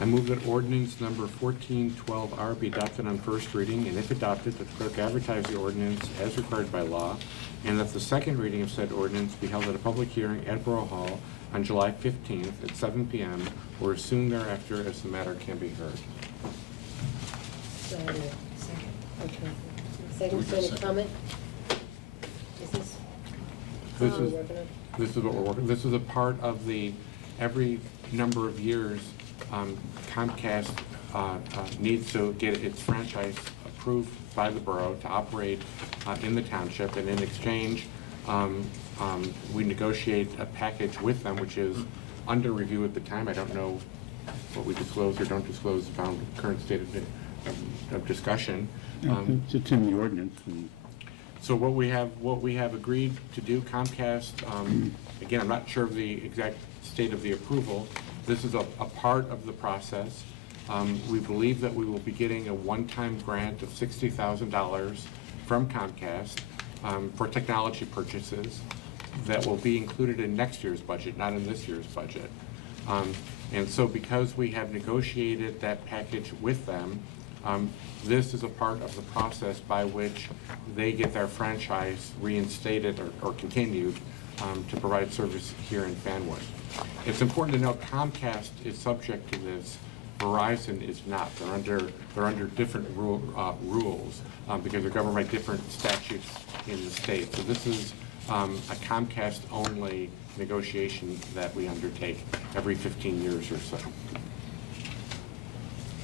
I move that ordinance number 1412R be adopted on first reading, and if adopted, that the clerk advertise the ordinance as required by law, and that the second reading of said ordinance be held at a public hearing at Borough Hall on July 15th at 7 p.m. or as soon thereafter as the matter can be heard. So, Second. okay. Second, so any comment? Is this? This what we're is, working on? this is what we're working, this is a part of the, every number of years, Comcast needs to get its franchise approved by the borough to operate in the township, and in exchange, we negotiate a package with them, which is under review at the time. I don't know what we disclose or don't disclose about current state of discussion. It's in the ordinance. And So what we have agreed to do, Comcast, again, I'm not sure of the exact state of the approval. This is a part of the process. We believe that we will be getting a one-time grant of $60,000 from Comcast for technology purchases that will be included in next year's budget, not in this year's budget. And so because we have negotiated that package with them, this is a part of the process by which they get their franchise reinstated or continued to provide service here in Fanwood. It's important to note Comcast is subject to this Verizon is not. They're under different rules because they're governed by different statutes in the state. So this is a Comcast-only negotiation that we undertake every 15 years or so.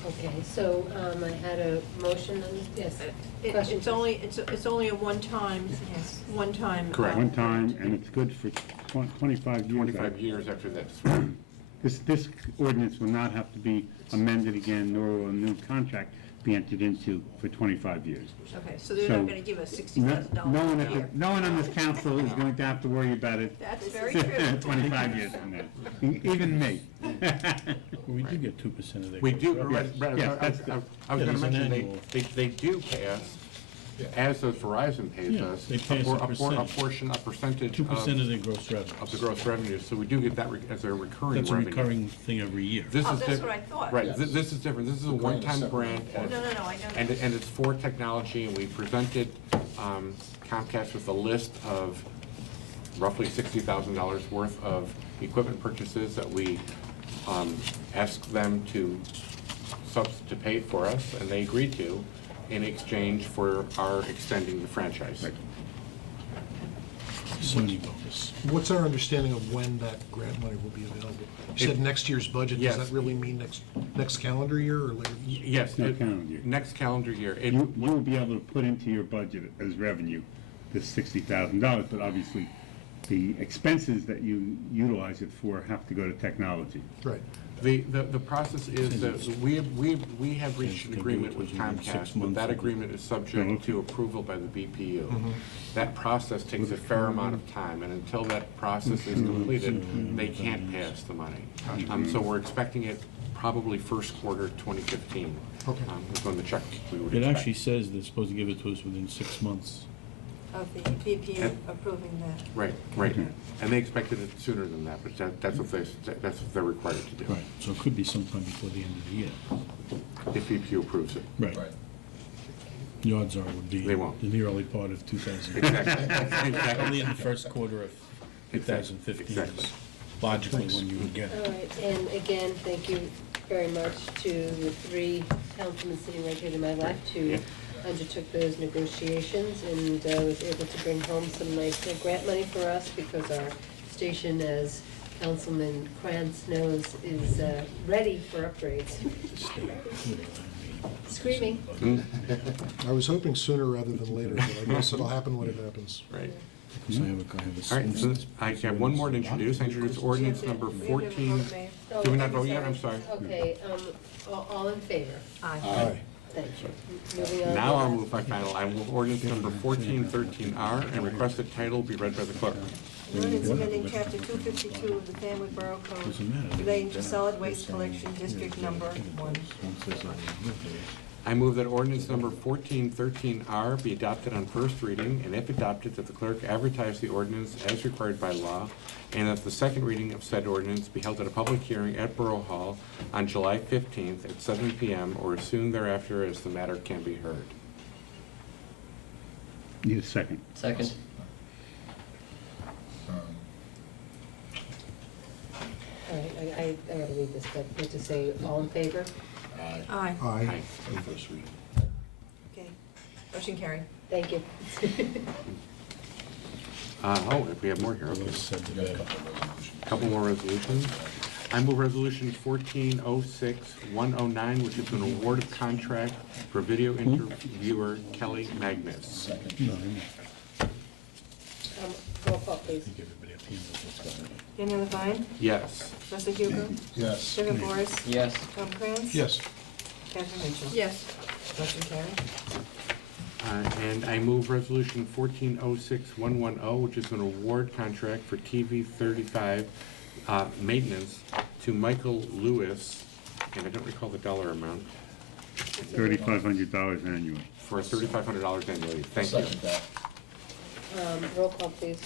Okay, so I had a motion, yes, question? It's only a one-time, Yes. one-time. Correct. One time, and it's good for 25 years. 25 years after this. This ordinance will not have to be amended again, nor will a new contract be entered into for 25 years. Okay, so they're So, not gonna give us No $60,000 a year. no one on this council is going to have to worry about it That's very true. 25 years from now, even me. Well, we do get 2% of their. We do, gross right, revenue. right, Yes, I that's was good. going to Yeah, there's an mention, annual. they do pay us, as does Verizon pays Yeah, us, they pay us a percentage. a percentage 2% of their gross revenue. of the gross revenue, so we do get that as a recurring That's a revenue. recurring thing every year. This Oh, is that's diff- what I thought. Right, Yes. this is different, this is a The grant is one-time separate. grant. No, I know And, that. and it's for technology, and we presented Comcast with a list of roughly $60,000 worth of equipment purchases that we asked them to pay for us, and they agreed to in exchange for our extending the franchise. Right. Sony bonus. What's our understanding of when that grant money will be available? You said next year's budget, does Yes. that really mean next calendar year or later? Yes. Next calendar year. Next calendar year. You will be able to put into your budget as revenue this $60,000, but obviously the expenses that you utilize it for have to go to technology. Right. The process is that we have reached an agreement with Comcast, but that agreement is subject to approval by the BPU. That process takes a fair amount of time, and until that process is completed, they can't pay us the money. So we're expecting it probably first quarter 2015. Okay. Is when the check we would It expect. actually says they're supposed to give it to us within 6 months. Of the BPU approving that. Right, right. And they expected it sooner than that, but that's what they're required to do. Right, so it could be sometime before the end of the year. If BPU approves it. Right. Right. The odds are it would be They won't. in the early part of 2000. Exactly. Only in the first quarter of 2015 Exactly. is logically when you would get All it. right, and again, thank you very much to the three councilmen sitting right here to my left who undertook those negotiations and was able to bring home some nice grant money for us because our station, as Councilman Krantz knows, is ready for upgrades. Screaming. I was hoping sooner rather than later, but I guess it'll happen when it happens. Right. Because I have a All right, so I have one more to introduce. I introduce ordinance number 14. Do we not vote yet? I'm sorry. Okay, all in favor? Aye. Aye. Thank you. Moving on. Now I'll move my final. I move ordinance number 1413R and request that title be read by the clerk. Ordinance amending chapter 252 of the Fanwood Borough Code Doesn't matter. relating to solid waste collection district number 1. I move that ordinance number 1413R be adopted on first reading, and if adopted, that the clerk advertise the ordinance as required by law, and that the second reading of said ordinance be held at a public hearing at Borough Hall on July 15th at 7 p.m. or as soon thereafter as the matter can be heard. Need a second. Second. All right, I gotta read this, but let's just say all in favor? Aye. Aye. Aye. For the first reading. Okay, motion carried. Thank you. If we have more here, The okay. less said, the We got a better. couple of resolutions. Couple more resolutions. I move resolution 1406-109, which is an award of contract for video interviewer Kelly Magnus. Second. No, I know. Roll call, please. I think everybody up here knows what's going on. Daniel Levine, Yes. Russell Hugo, Yes. Kevin Boris, Yes. Tom Krantz. Yes. Catherine Mitchell. Yes. Motion carried. And I move resolution 1406-110, which is an award contract for TV 35 maintenance to Michael Lewis, and I don't recall the dollar amount, $3,500 annually. for $3,500 annually. Thank you. Second that. Roll call, please.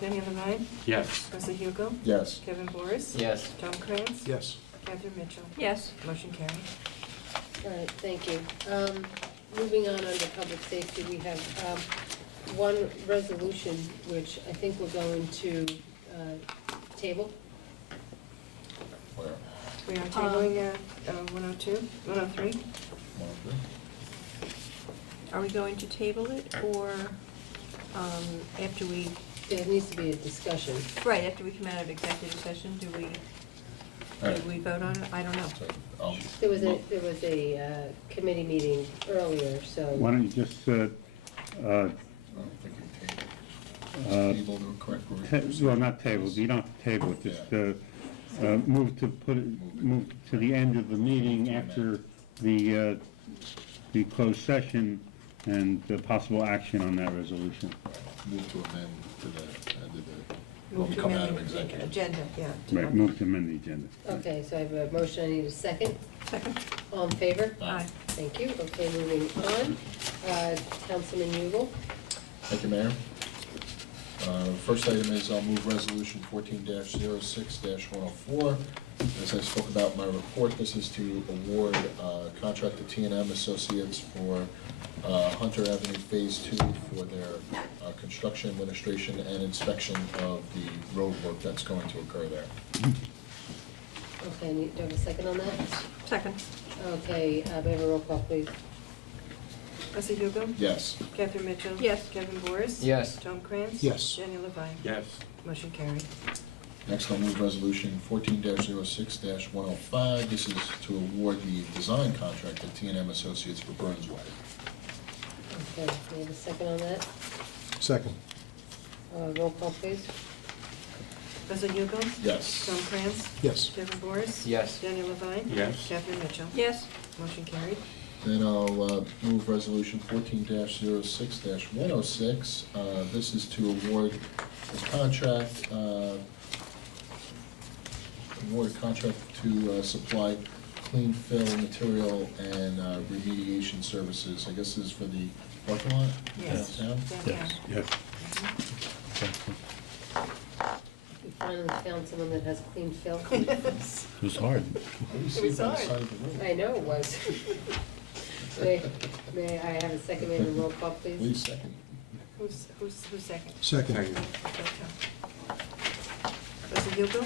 Daniel Levine, Yes. Russell Hugo, Yes. Kevin Boris. Yes. Tom Krantz. Yes. Catherine Mitchell. Yes. Motion carried. All right, thank you. Moving on under public safety, we have one resolution, which I think we're going to table. Where? We are tabling 102, 103? Are we going to table it, or after we, There needs to be a discussion. right, after we come out of executive session, do we vote on it? I don't know. So, I'll- There was a committee meeting earlier, so. Why don't you just, I don't think we table. Table the correct word. well, not table, you don't have to table it, just move to the end of the meeting after the closed session and possible action on that resolution. Move to amend to the end of the, when Move we to come out amend of the executive. agenda, yeah. Right, move to amend the agenda. Okay, so I have a motion, I need a second. Second? All in favor? Aye. Thank you. Okay, moving on. Councilman Ugel. Thank you, Mayor. First item is I'll move resolution 14-06-104. As I spoke about in my report, this is to award contract to T&M Associates for Hunter Avenue Phase 2 for their construction, administration, and inspection of the road work that's going to occur there. Okay, do you have a second on that? Second? Okay, may I have a roll call, please? Wesley Hugo? Yes. Catherine Mitchell? Yes. Kevin Boris? Yes. Tom Krantz? Yes. Jenny Levine? Yes. Motion carried. Next, I'll move resolution 14-06-105. This is to award the design contract to T&M Associates for Burns Way. Okay, may I have a second on that? Second. Roll call, please. Wesley Hugo? Yes. Tom Krantz? Yes. Kevin Boris? Yes. Jenny Levine? Yes. Catherine Mitchell? Yes. Motion carried. Then I'll move resolution 14-06-106. This is to award a contract, to supply clean fill material and remediation services. I guess this is for the parking lot Yes. downtown? Yes. Yes. We finally found someone that has clean fill. It was hard. I received by the It's side of the road. I know it was. May I have a second, may I have a roll call, please? Please second. Who's second? Second. Second. Wesley Hugo?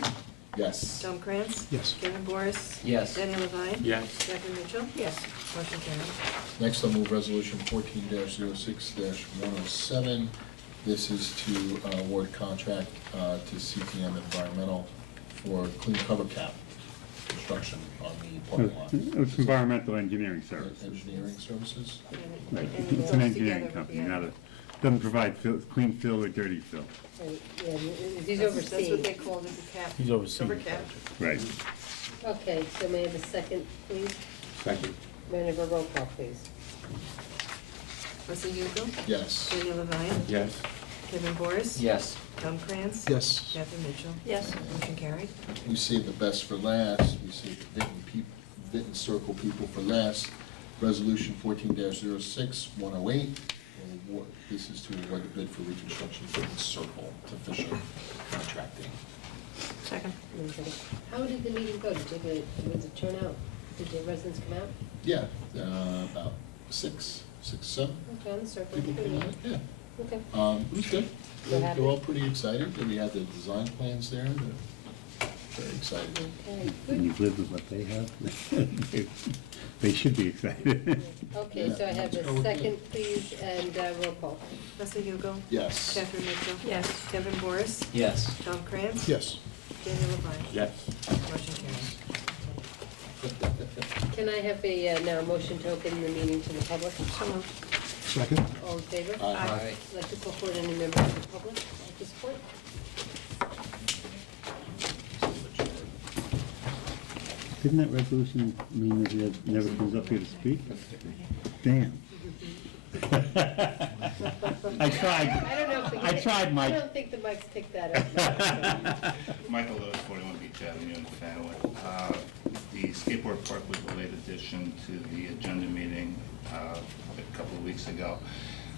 Yes. Tom Krantz? Yes. Kevin Boris? Yes. Jenny Levine? Yes. Catherine Mitchell? Yes. Motion carried. Next, I'll move resolution 14-06-107. This is to award contract to CTM Environmental for clean cover cap construction on the parking lot. It's environmental engineering service. Engineering services? Right, And it it's an goes engineering together company, with the not other. doesn't provide clean fill or dirty fill. Right, yeah, he's That's overseeing. what they call it, the cap. He's overseeing Cover the cap. project. Right. Okay, so may I have a second, please? Second. May I have a roll call, please? Wesley Hugo? Yes. Jenny Levine? Yes. Kevin Boris? Yes. Tom Krantz? Yes. Catherine Mitchell? Yes. Motion carried. We saved the best for last. We saved the Vinton Circle people for last. Resolution 14-06-108. This is to award the bid for reconstruction of Vinton Circle to Fisher Contracting. Second? How did the meeting go? Did it turn out? Did the residents come out? Yeah, about six, seven Okay, on the circle. people came out, yeah. Okay. It was good. You're They're happy? all pretty excited. We had the design plans there. They're very excited. Okay, When good. you've lived with what they have, they should be excited. Okay, so I have Yeah, let's go a with second, please, and roll call. Wesley Hugo? Yes. Catherine Mitchell? Yes. Kevin Boris? Yes. Tom Krantz? Yes. Jenny Levine? Yes. Motion carried. Can I have a, now a motion to open the meeting to the public? So moved. Second. All in favor? Aye. Aye. I'd like to call forward any members of the public at this point. Didn't that resolution mean that he never comes up here to speak? Damn. I tried. I don't know if the. I tried, Mike. I don't think the mics picked that up. Michael Lewis, 41 Beach Avenue in Fanwood. The skateboard park was a late addition to the agenda meeting a couple of weeks ago.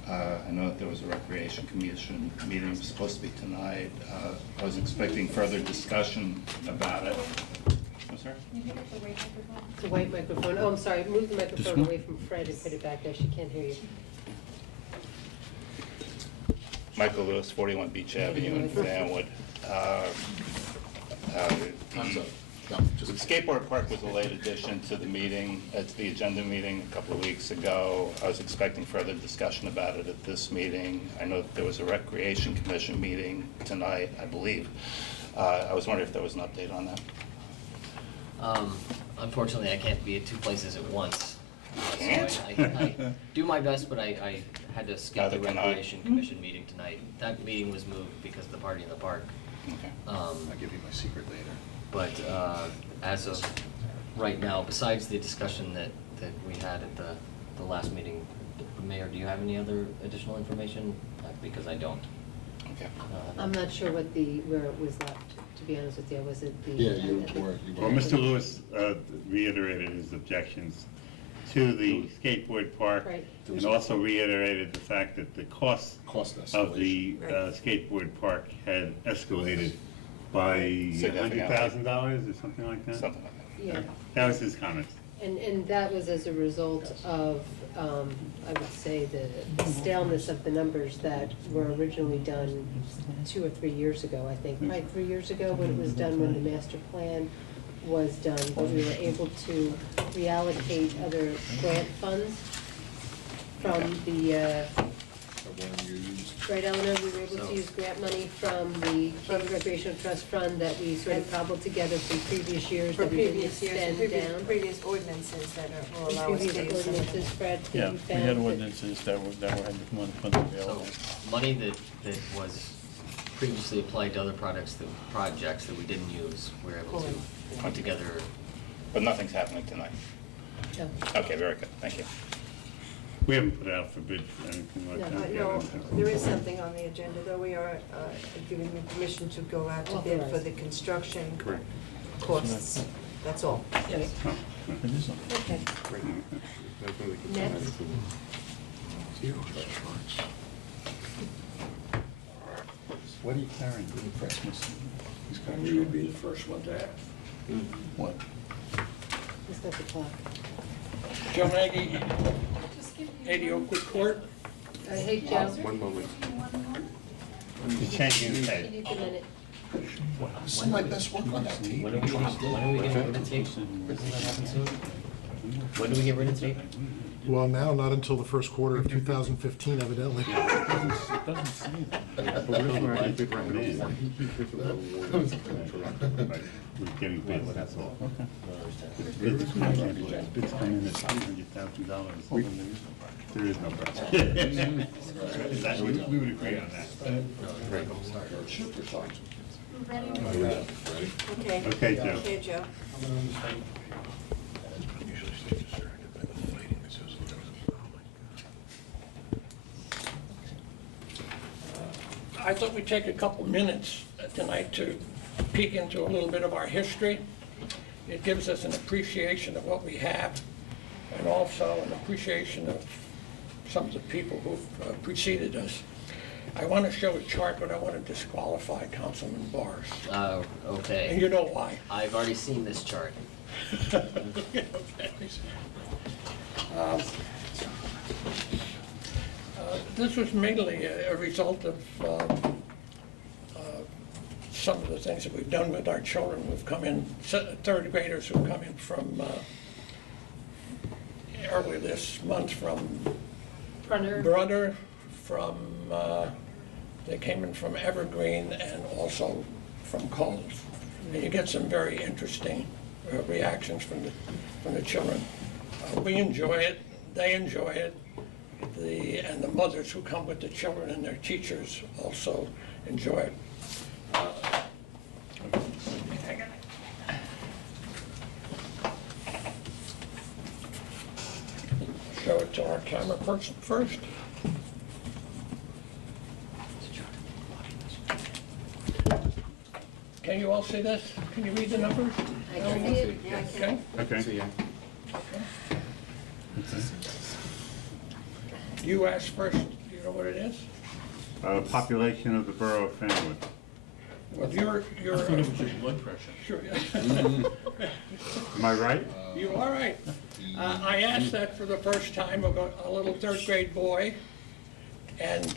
I know that there was a Recreation Commission meeting supposed to be tonight. I was expecting further discussion about it. I'm sorry? It's a white microphone. Oh, I'm sorry. Move the microphone one? away from Fred and put it back there. She can't hear you. Michael Lewis, 41 Beach Avenue in Fanwood. Time's up. No, The just, skateboard park was a late addition to the meeting, to the agenda meeting a couple of weeks ago. I was expecting further discussion about it at this meeting. I know that there was a Recreation Commission meeting tonight, I believe. I was wondering if there was an update on that. Unfortunately, I can't be at two places at once. So Can't? I do my best, but I had to skip the Neither can I. Recreation Commission meeting tonight. That meeting was moved because of the party in the park. Okay. I'll give you my secret later. But as of right now, besides the discussion that we had at the last meeting, Mayor, do you have any other additional information? Because I don't. Okay. I'm not sure where it was left, to be honest with you. Was it the? Yeah, you were. Well, Mr. Lewis reiterated his objections to the skateboard park. Right. And also reiterated the fact that the cost Cost of the Right. skateboard park had escalated by Significantly. $100,000 or something like that? Something like that. Yeah. That was his comments. And that was as a result of, I would say, the staleness of the numbers that were originally done 2 or 3 years ago, I think. Probably 3 years ago when it was done, when the master plan was done. But we were able to reallocate other grant funds from the, right, Eleanor, we were able to use grant money from the Public Recreational Trust Fund that we sort of cobbled together from previous years For that we didn't previous years, spend down. previous ordinances that will allow us to Previous use some of them. ordinances, Fred, that Yeah, you we had found that- ordinances that had funds So, available. money that was previously applied to other projects that we didn't use, we were able to put together. But nothing's happening tonight. No. Okay, very good, thank you. We haven't put it out for bid or anything like that. No, there is something on the agenda, though. We are giving you permission to go out to bid for the construction Correct. costs. That's all. Okay. Oh, It is on. Okay. Next. What are you carrying? You would be the first one to ask. What? Let's start the clock. Joe Maggie, 80 Oakwood Court. Hey, Joe. One moment. He's changing his Can head. you come in it? Some of my best work on that tape. When do we get rid of tape? Doesn't that happen soon? When do we get rid of tape? Well, now, not until the first quarter of 2015, evidently. It doesn't say that. But we're already bid recommended. We're getting bids, that's all. Bids come in at $300,000. There is no price. We would agree on that. Okay. Okay, Joe. Okay, Joe. I thought we'd take a couple minutes tonight to peek into a little bit of our history. It gives us an appreciation of what we have, and also an appreciation of some of the people who've preceded us. I want to show a chart, but I want to disqualify Councilman Bars. And Okay. you know why. I've already seen this chart. This was mainly a result of some of the things that we've done with our children. We've come in, third graders who've come in from, earlier this month from Brunner, from, they came in from Evergreen and also from Coles. And you get some very interesting reactions from the children. We enjoy it, they enjoy it, and the mothers who come with the children and their teachers also enjoy it. Show it to our camera person first. Can you all see this? Can you read the numbers? I can see it. Okay. Okay. You asked first, do you know what it is? Population of the borough of Fanwood. Well, you're. Blood pressure. Sure. Am I right? You are right. I asked that for the first time of a little third grade boy, and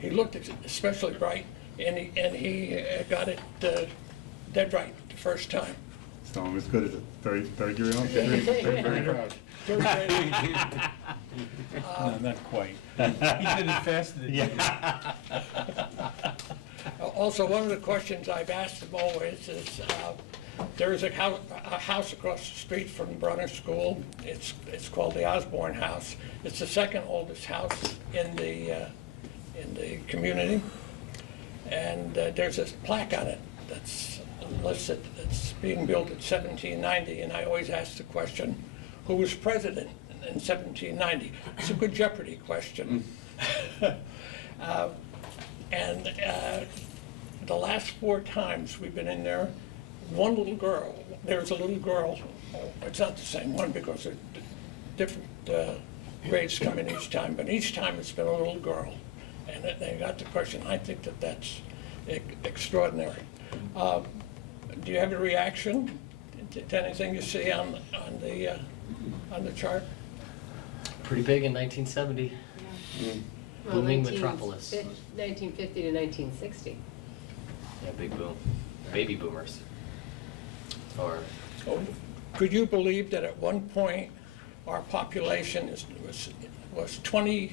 he looked especially bright, and he got it Dead right, the first time. So I'm as good as a third year old? Very proud. Third grade. No, not quite. He did it faster than you. Also, one of the questions I've asked them always is, there is a house across the street from Brunner School. It's called the Osborne House. It's the second oldest house in the community. And there's a plaque on it that's listed, it's being built in 1790, and I always ask the question, who was president in 1790? It's a good Jeopardy question. And the last 4 times we've been in there, one little girl, there's a little girl, it's not the same one because they're different grades come in each time, but each time it's been a little girl. And they got the question, I think that's extraordinary. Do you have a reaction to anything you see on the chart? Pretty big in 1970. Well, Booming metropolis. 1950 to 1960. Yeah, big boom. Baby boomers. Or Could you believe that at one point our population was 25%,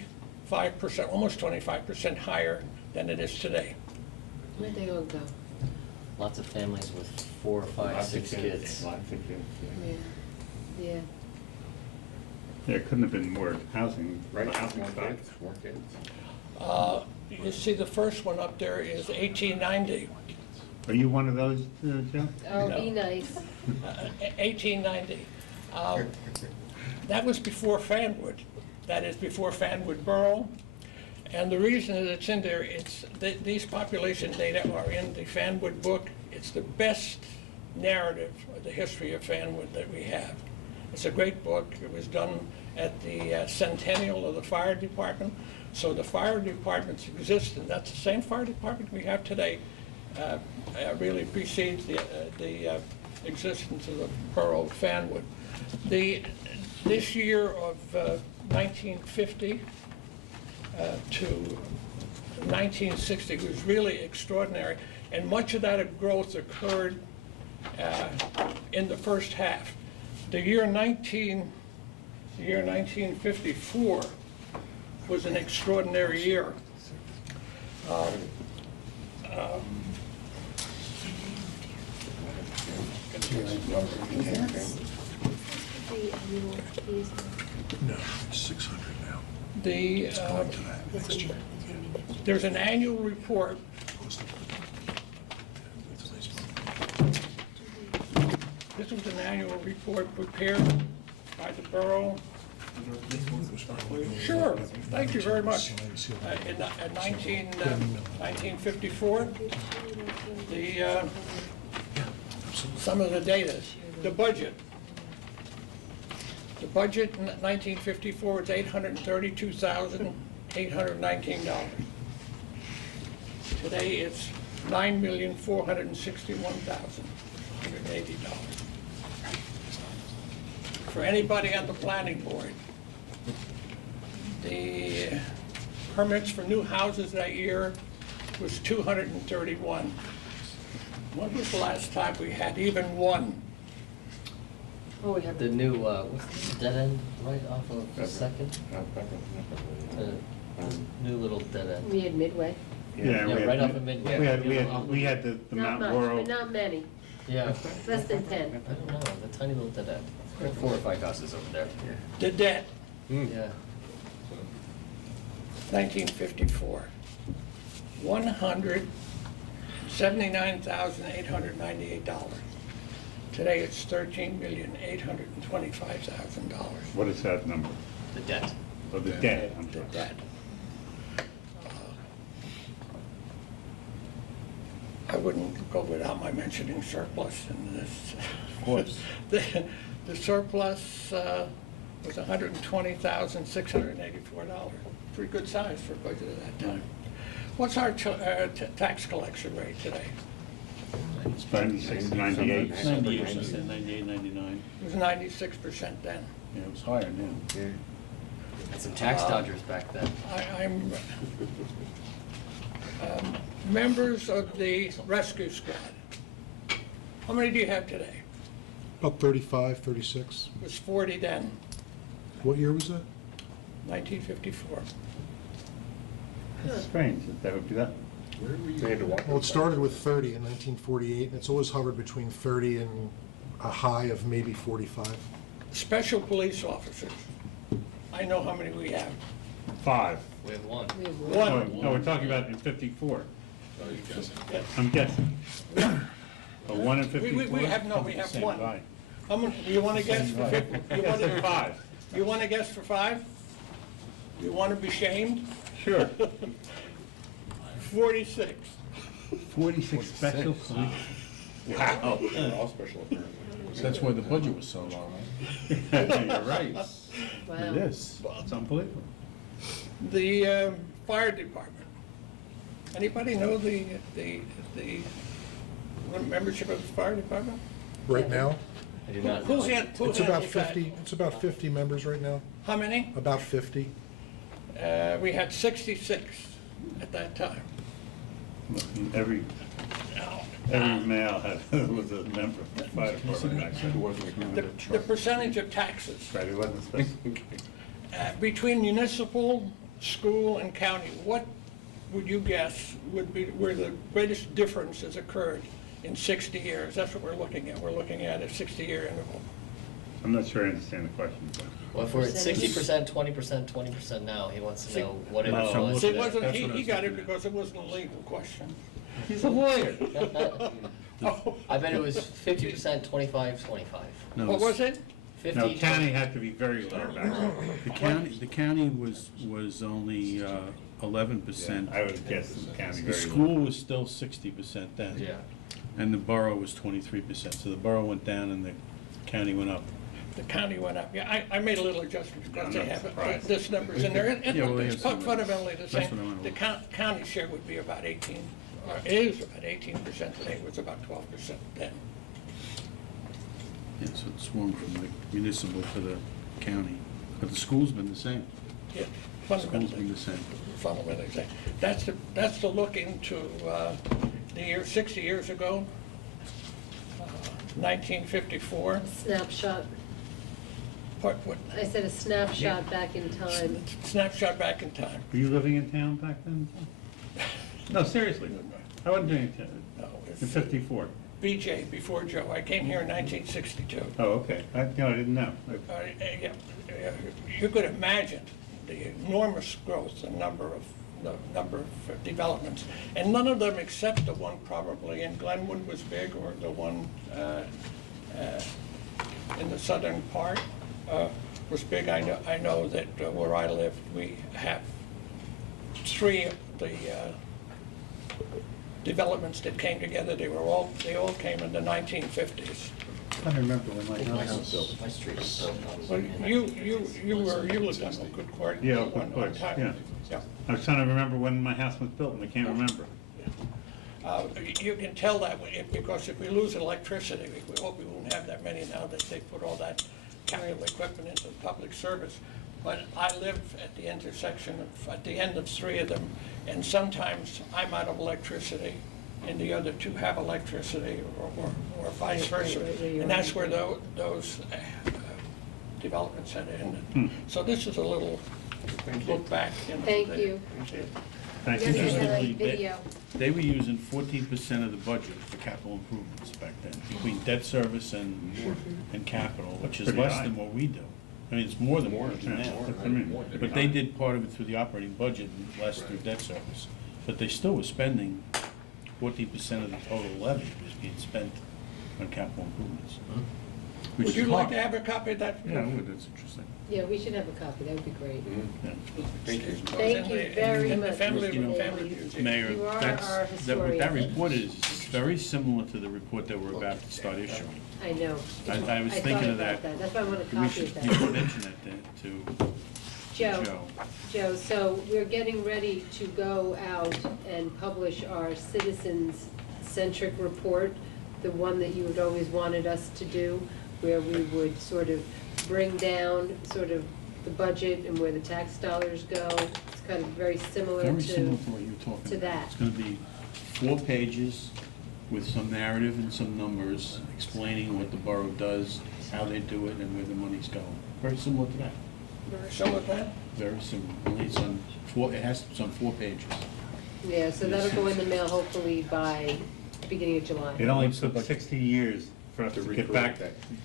almost 25% higher than it is today? Where'd they all go? lots of families with 4 or 5, 6 kids. Lots of kids, Yeah, yeah. There couldn't have been more housing, Right, housing more stock. kids, more kids. You see the first one up there is 1890. Are you one of those, Joe? Oh, No. be nice. 1890. That was before Fanwood. That is before Fanwood Borough. And the reason that it's in there, these population data are in the Fanwood book. It's the best narrative of the history of Fanwood that we have. It's a great book. It was done at the centennial of the fire department. So the fire department's existence, that's the same fire department we have today, really precedes the existence of the borough of Fanwood. This year of 1950 to 1960 was really extraordinary, and much of that growth occurred in the first half. The year 1954 was an extraordinary year. No, it's 600 now. The, It's going to that next year. there's an annual report. This was an annual report prepared by the borough. Sure, thank you very much. In 1954, some of the data, the budget. The budget in 1954 is $832,819. Today it's $9,461,180. For anybody on the planning board, the permits for new houses that year was 231. When was the last time we had even one? Oh, we had the new, what's the dead end right off of Second? New little dead end. We had Midway. Yeah, we had- right off of Midway. We had the Not Mount much, Laurel. but not many. Yeah. Less than 10. I don't know, the tiny little dead end. There are 4 or 5 houses over there. The debt, Yeah. 1954, $179,898. Today it's $13,825,000. What is that number? The debt. Oh, the debt, I'm The sorry. debt. I wouldn't go without my mentioning surplus in this. Of course. The surplus was $120,684. Pretty good size for a budget at that time. What's our tax collection rate today? It's 96, 98. 98%, 98, 99. It was 96% then. Yeah, it was higher now. Had some tax dodgers back then. I'm members of the rescue squad. How many do you have today? About 35, 36. It was 40 then, What year was that? 1954. It's strange that that would be that. Where were you? Well, it started with 30 in 1948, and it's always hovered between 30 and a high of maybe 45. Special police officers, I know how many we have. 5. We have one. We have One. No, we're talking about in 54. Oh, you guessing? I'm guessing. A 1 in 54? We have, no, we have Same one. guy. How many, you want to guess for 50? You I want said to, 5. you want to guess for 5? You want to be shamed? Sure. 46. 46 special police. Wow. All special That's why the budget was so long. You're right. Wow. It is. It's unbelievable. The fire department. Anybody know the membership of the fire department? Right now, I do not Who know. who it's about handles that? 50, it's about 50 members right now, How many? about 50. We had 66 at that time. Every male was a member of the fire department back then. The percentage of taxes Right, it wasn't special. between municipal, school, and county, what would you guess would be where the greatest differences occurred in 60 years? That's what we're looking at. We're looking at a 60-year interval. I'm not sure I understand the question. but- Well, if we're at 60%, 20%, 20% now, he wants to know what it No, so was. See, it then. wasn't, That's what I he was got it looking at. because it wasn't a legal question. He's a lawyer. I bet it was 50%, 25, 25. No, What was it? 50, No, county had to be very low back then. The county was only 11%. I would guess the county The very low. school was still 60% then. Yeah. And the borough was 23%. So the borough went down and the county went up. The county went up. Yeah, I made a little adjustment because I'm they not have surprised. this numbers in there. And Yeah, well, they it's have some- fundamentally the that's same. what I wanna The county share would be about 18, or is about 18% today. It was about 12% then. Yeah, so it swung from the municipal to the county. But the school's been the same. Yeah, School's fundamentally. been the same. Fundamentally the same. That's the look into the year 60 years ago, 1954. Snapshot. What, I said a snapshot back in time. snapshot back in time. Were you living in town back then? No, seriously. I wasn't doing it No, in it's 54. BJ, before Joe. I came here in 1962. Oh, okay. I didn't know. Yeah, you could imagine the enormous growth, the number of developments, and none of them except the one probably in Glenwood was big, or the one in the southern part was big. I know that where I live, we have 3 of the developments that came together. They all came in the 1950s. I remember when my house was built. My street is built. Well, you lived on Oakwood Court. Yeah, one Oakwood Court, time. yeah. Yeah. I was trying to remember when my house was built, and I can't remember. You can tell that because if we lose electricity, we hope we won't have that many now that they put all that capital equipment into public service. But I live at the intersection at the end of 3 of them, and sometimes I'm out of electricity, and the other 2 have electricity, or vice versa. And that's where those developments had ended. So this is a little look back. Thank you. Thank Yes, you. I Interestingly, like video. They were using 14% of the budget for capital improvements back then, between debt service and capital, which is Pretty less high. than what we do. I mean, it's more than what we do now. I mean, But they did part of it through the operating budget and less through debt service. But they still were spending 14% of the total levy was being spent on capital improvements. Which Would is you like hard. to have a copy of that? Yeah, I would, that's interesting. Yeah, we should have a copy, that would be great. Yeah. Thank you In the- very in the much, family- Mr. Daly. family museum. Mayor, You are that's, our what that historian. report is very similar to the report that we're about to start issuing. I know. I was thought thinking of about that. That's why I want a We copy should, of you that. should mention that to Joe, Joe. Joe, so we're getting ready to go out and publish our citizens-centric report, the one that you had always wanted us to do, where we would sort of bring down sort of the budget and where the tax dollars go. It's kind of very similar Very similar to, to what you were talking about. to that. It's gonna be 4 pages, with some narrative and some numbers explaining what the borough does, how they do it, and where the money's going. Very similar to that. Very similar to that? Very similar. Only it's on 4 pages. Yeah, so that'll go in the mail hopefully by beginning of July. It only took 60 years for us to get back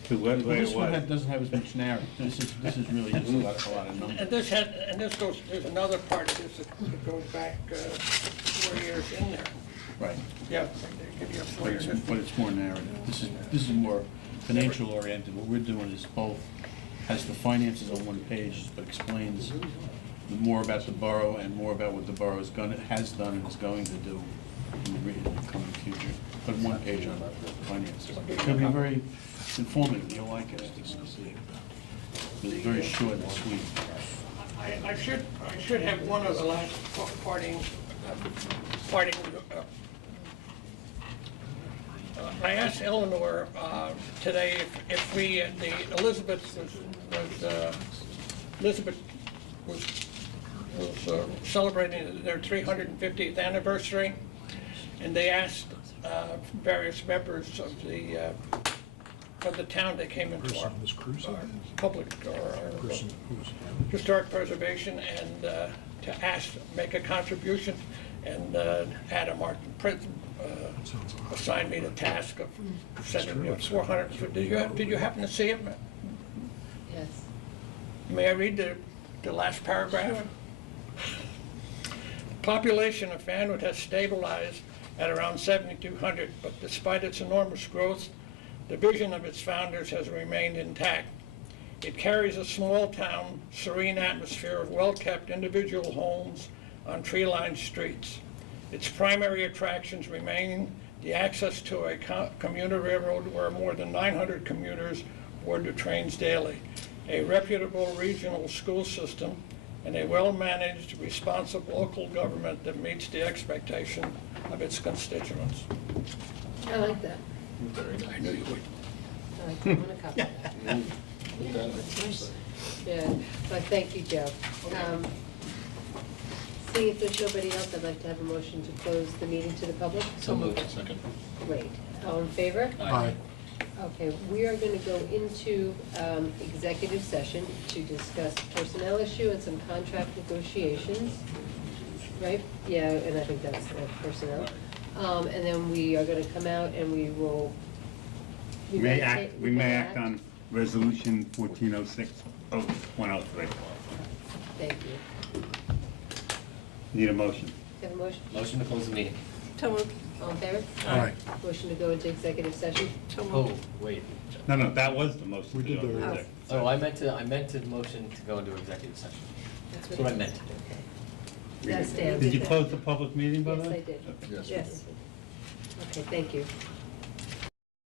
to what Well, it this one was. doesn't have as much narrative. This is really just a lot of numbers. And this goes, there's another part of this that goes back 4 years in there. Right. Yeah, they give you a But 4 it's, year. but it's more narrative. This is more financial oriented. What we're doing is both, has the finances on one page, but explains more about the borough and more about what the borough has done and is going to do in the coming future. But one page on finances. It'll be very informative. You'll like it. It's very short and sweet. I should have one of the last parting. I asked Eleanor today if we, Elizabeth was celebrating their 350th anniversary, and they asked various members of the town that came into Person our on this cruise, I think. public or our Person who's, historic preservation and to ask, make a contribution. And Adam Martin sounds odd. assigned me the task of sending true, you it's 400. Did you happen to see it? Yes. May I read the last paragraph? Population of Fanwood has stabilized at around 7,200, but despite its enormous growth, the vision of its founders has remained intact. It carries a small town, serene atmosphere of well-kept individual homes on tree-lined streets. Its primary attractions remain the access to a commuter railroad where more than 900 commuters board the trains daily, a reputable regional school system, and a well-managed, responsive local government that meets the expectation of its constituents. I like that. I knew you would. I like that. I'm gonna copy that. Put that on the website. Yeah, but thank you, Joe. Seeing if there's nobody else, I'd like to have a motion to close the meeting to the public. So moved. Second. Great. All in favor? Aye. Okay, we are going to go into executive session to discuss personnel issue and some contract negotiations, right? Yeah, and I think that's personnel. And then we are going to come out and we will. We may act on resolution 1406, 103. Thank you. Need a motion? Have a motion? Motion to close the meeting. So moved. All in favor? Aye. Motion to go into executive session? So moved. Oh, wait. No, that was the motion. We to did go that to already. exec. Oh, I meant to motion to go into executive session. That's what I meant to do. That stands. Did you close the public meeting by Yes, the way? I did. Yes. Yes. Okay, thank you.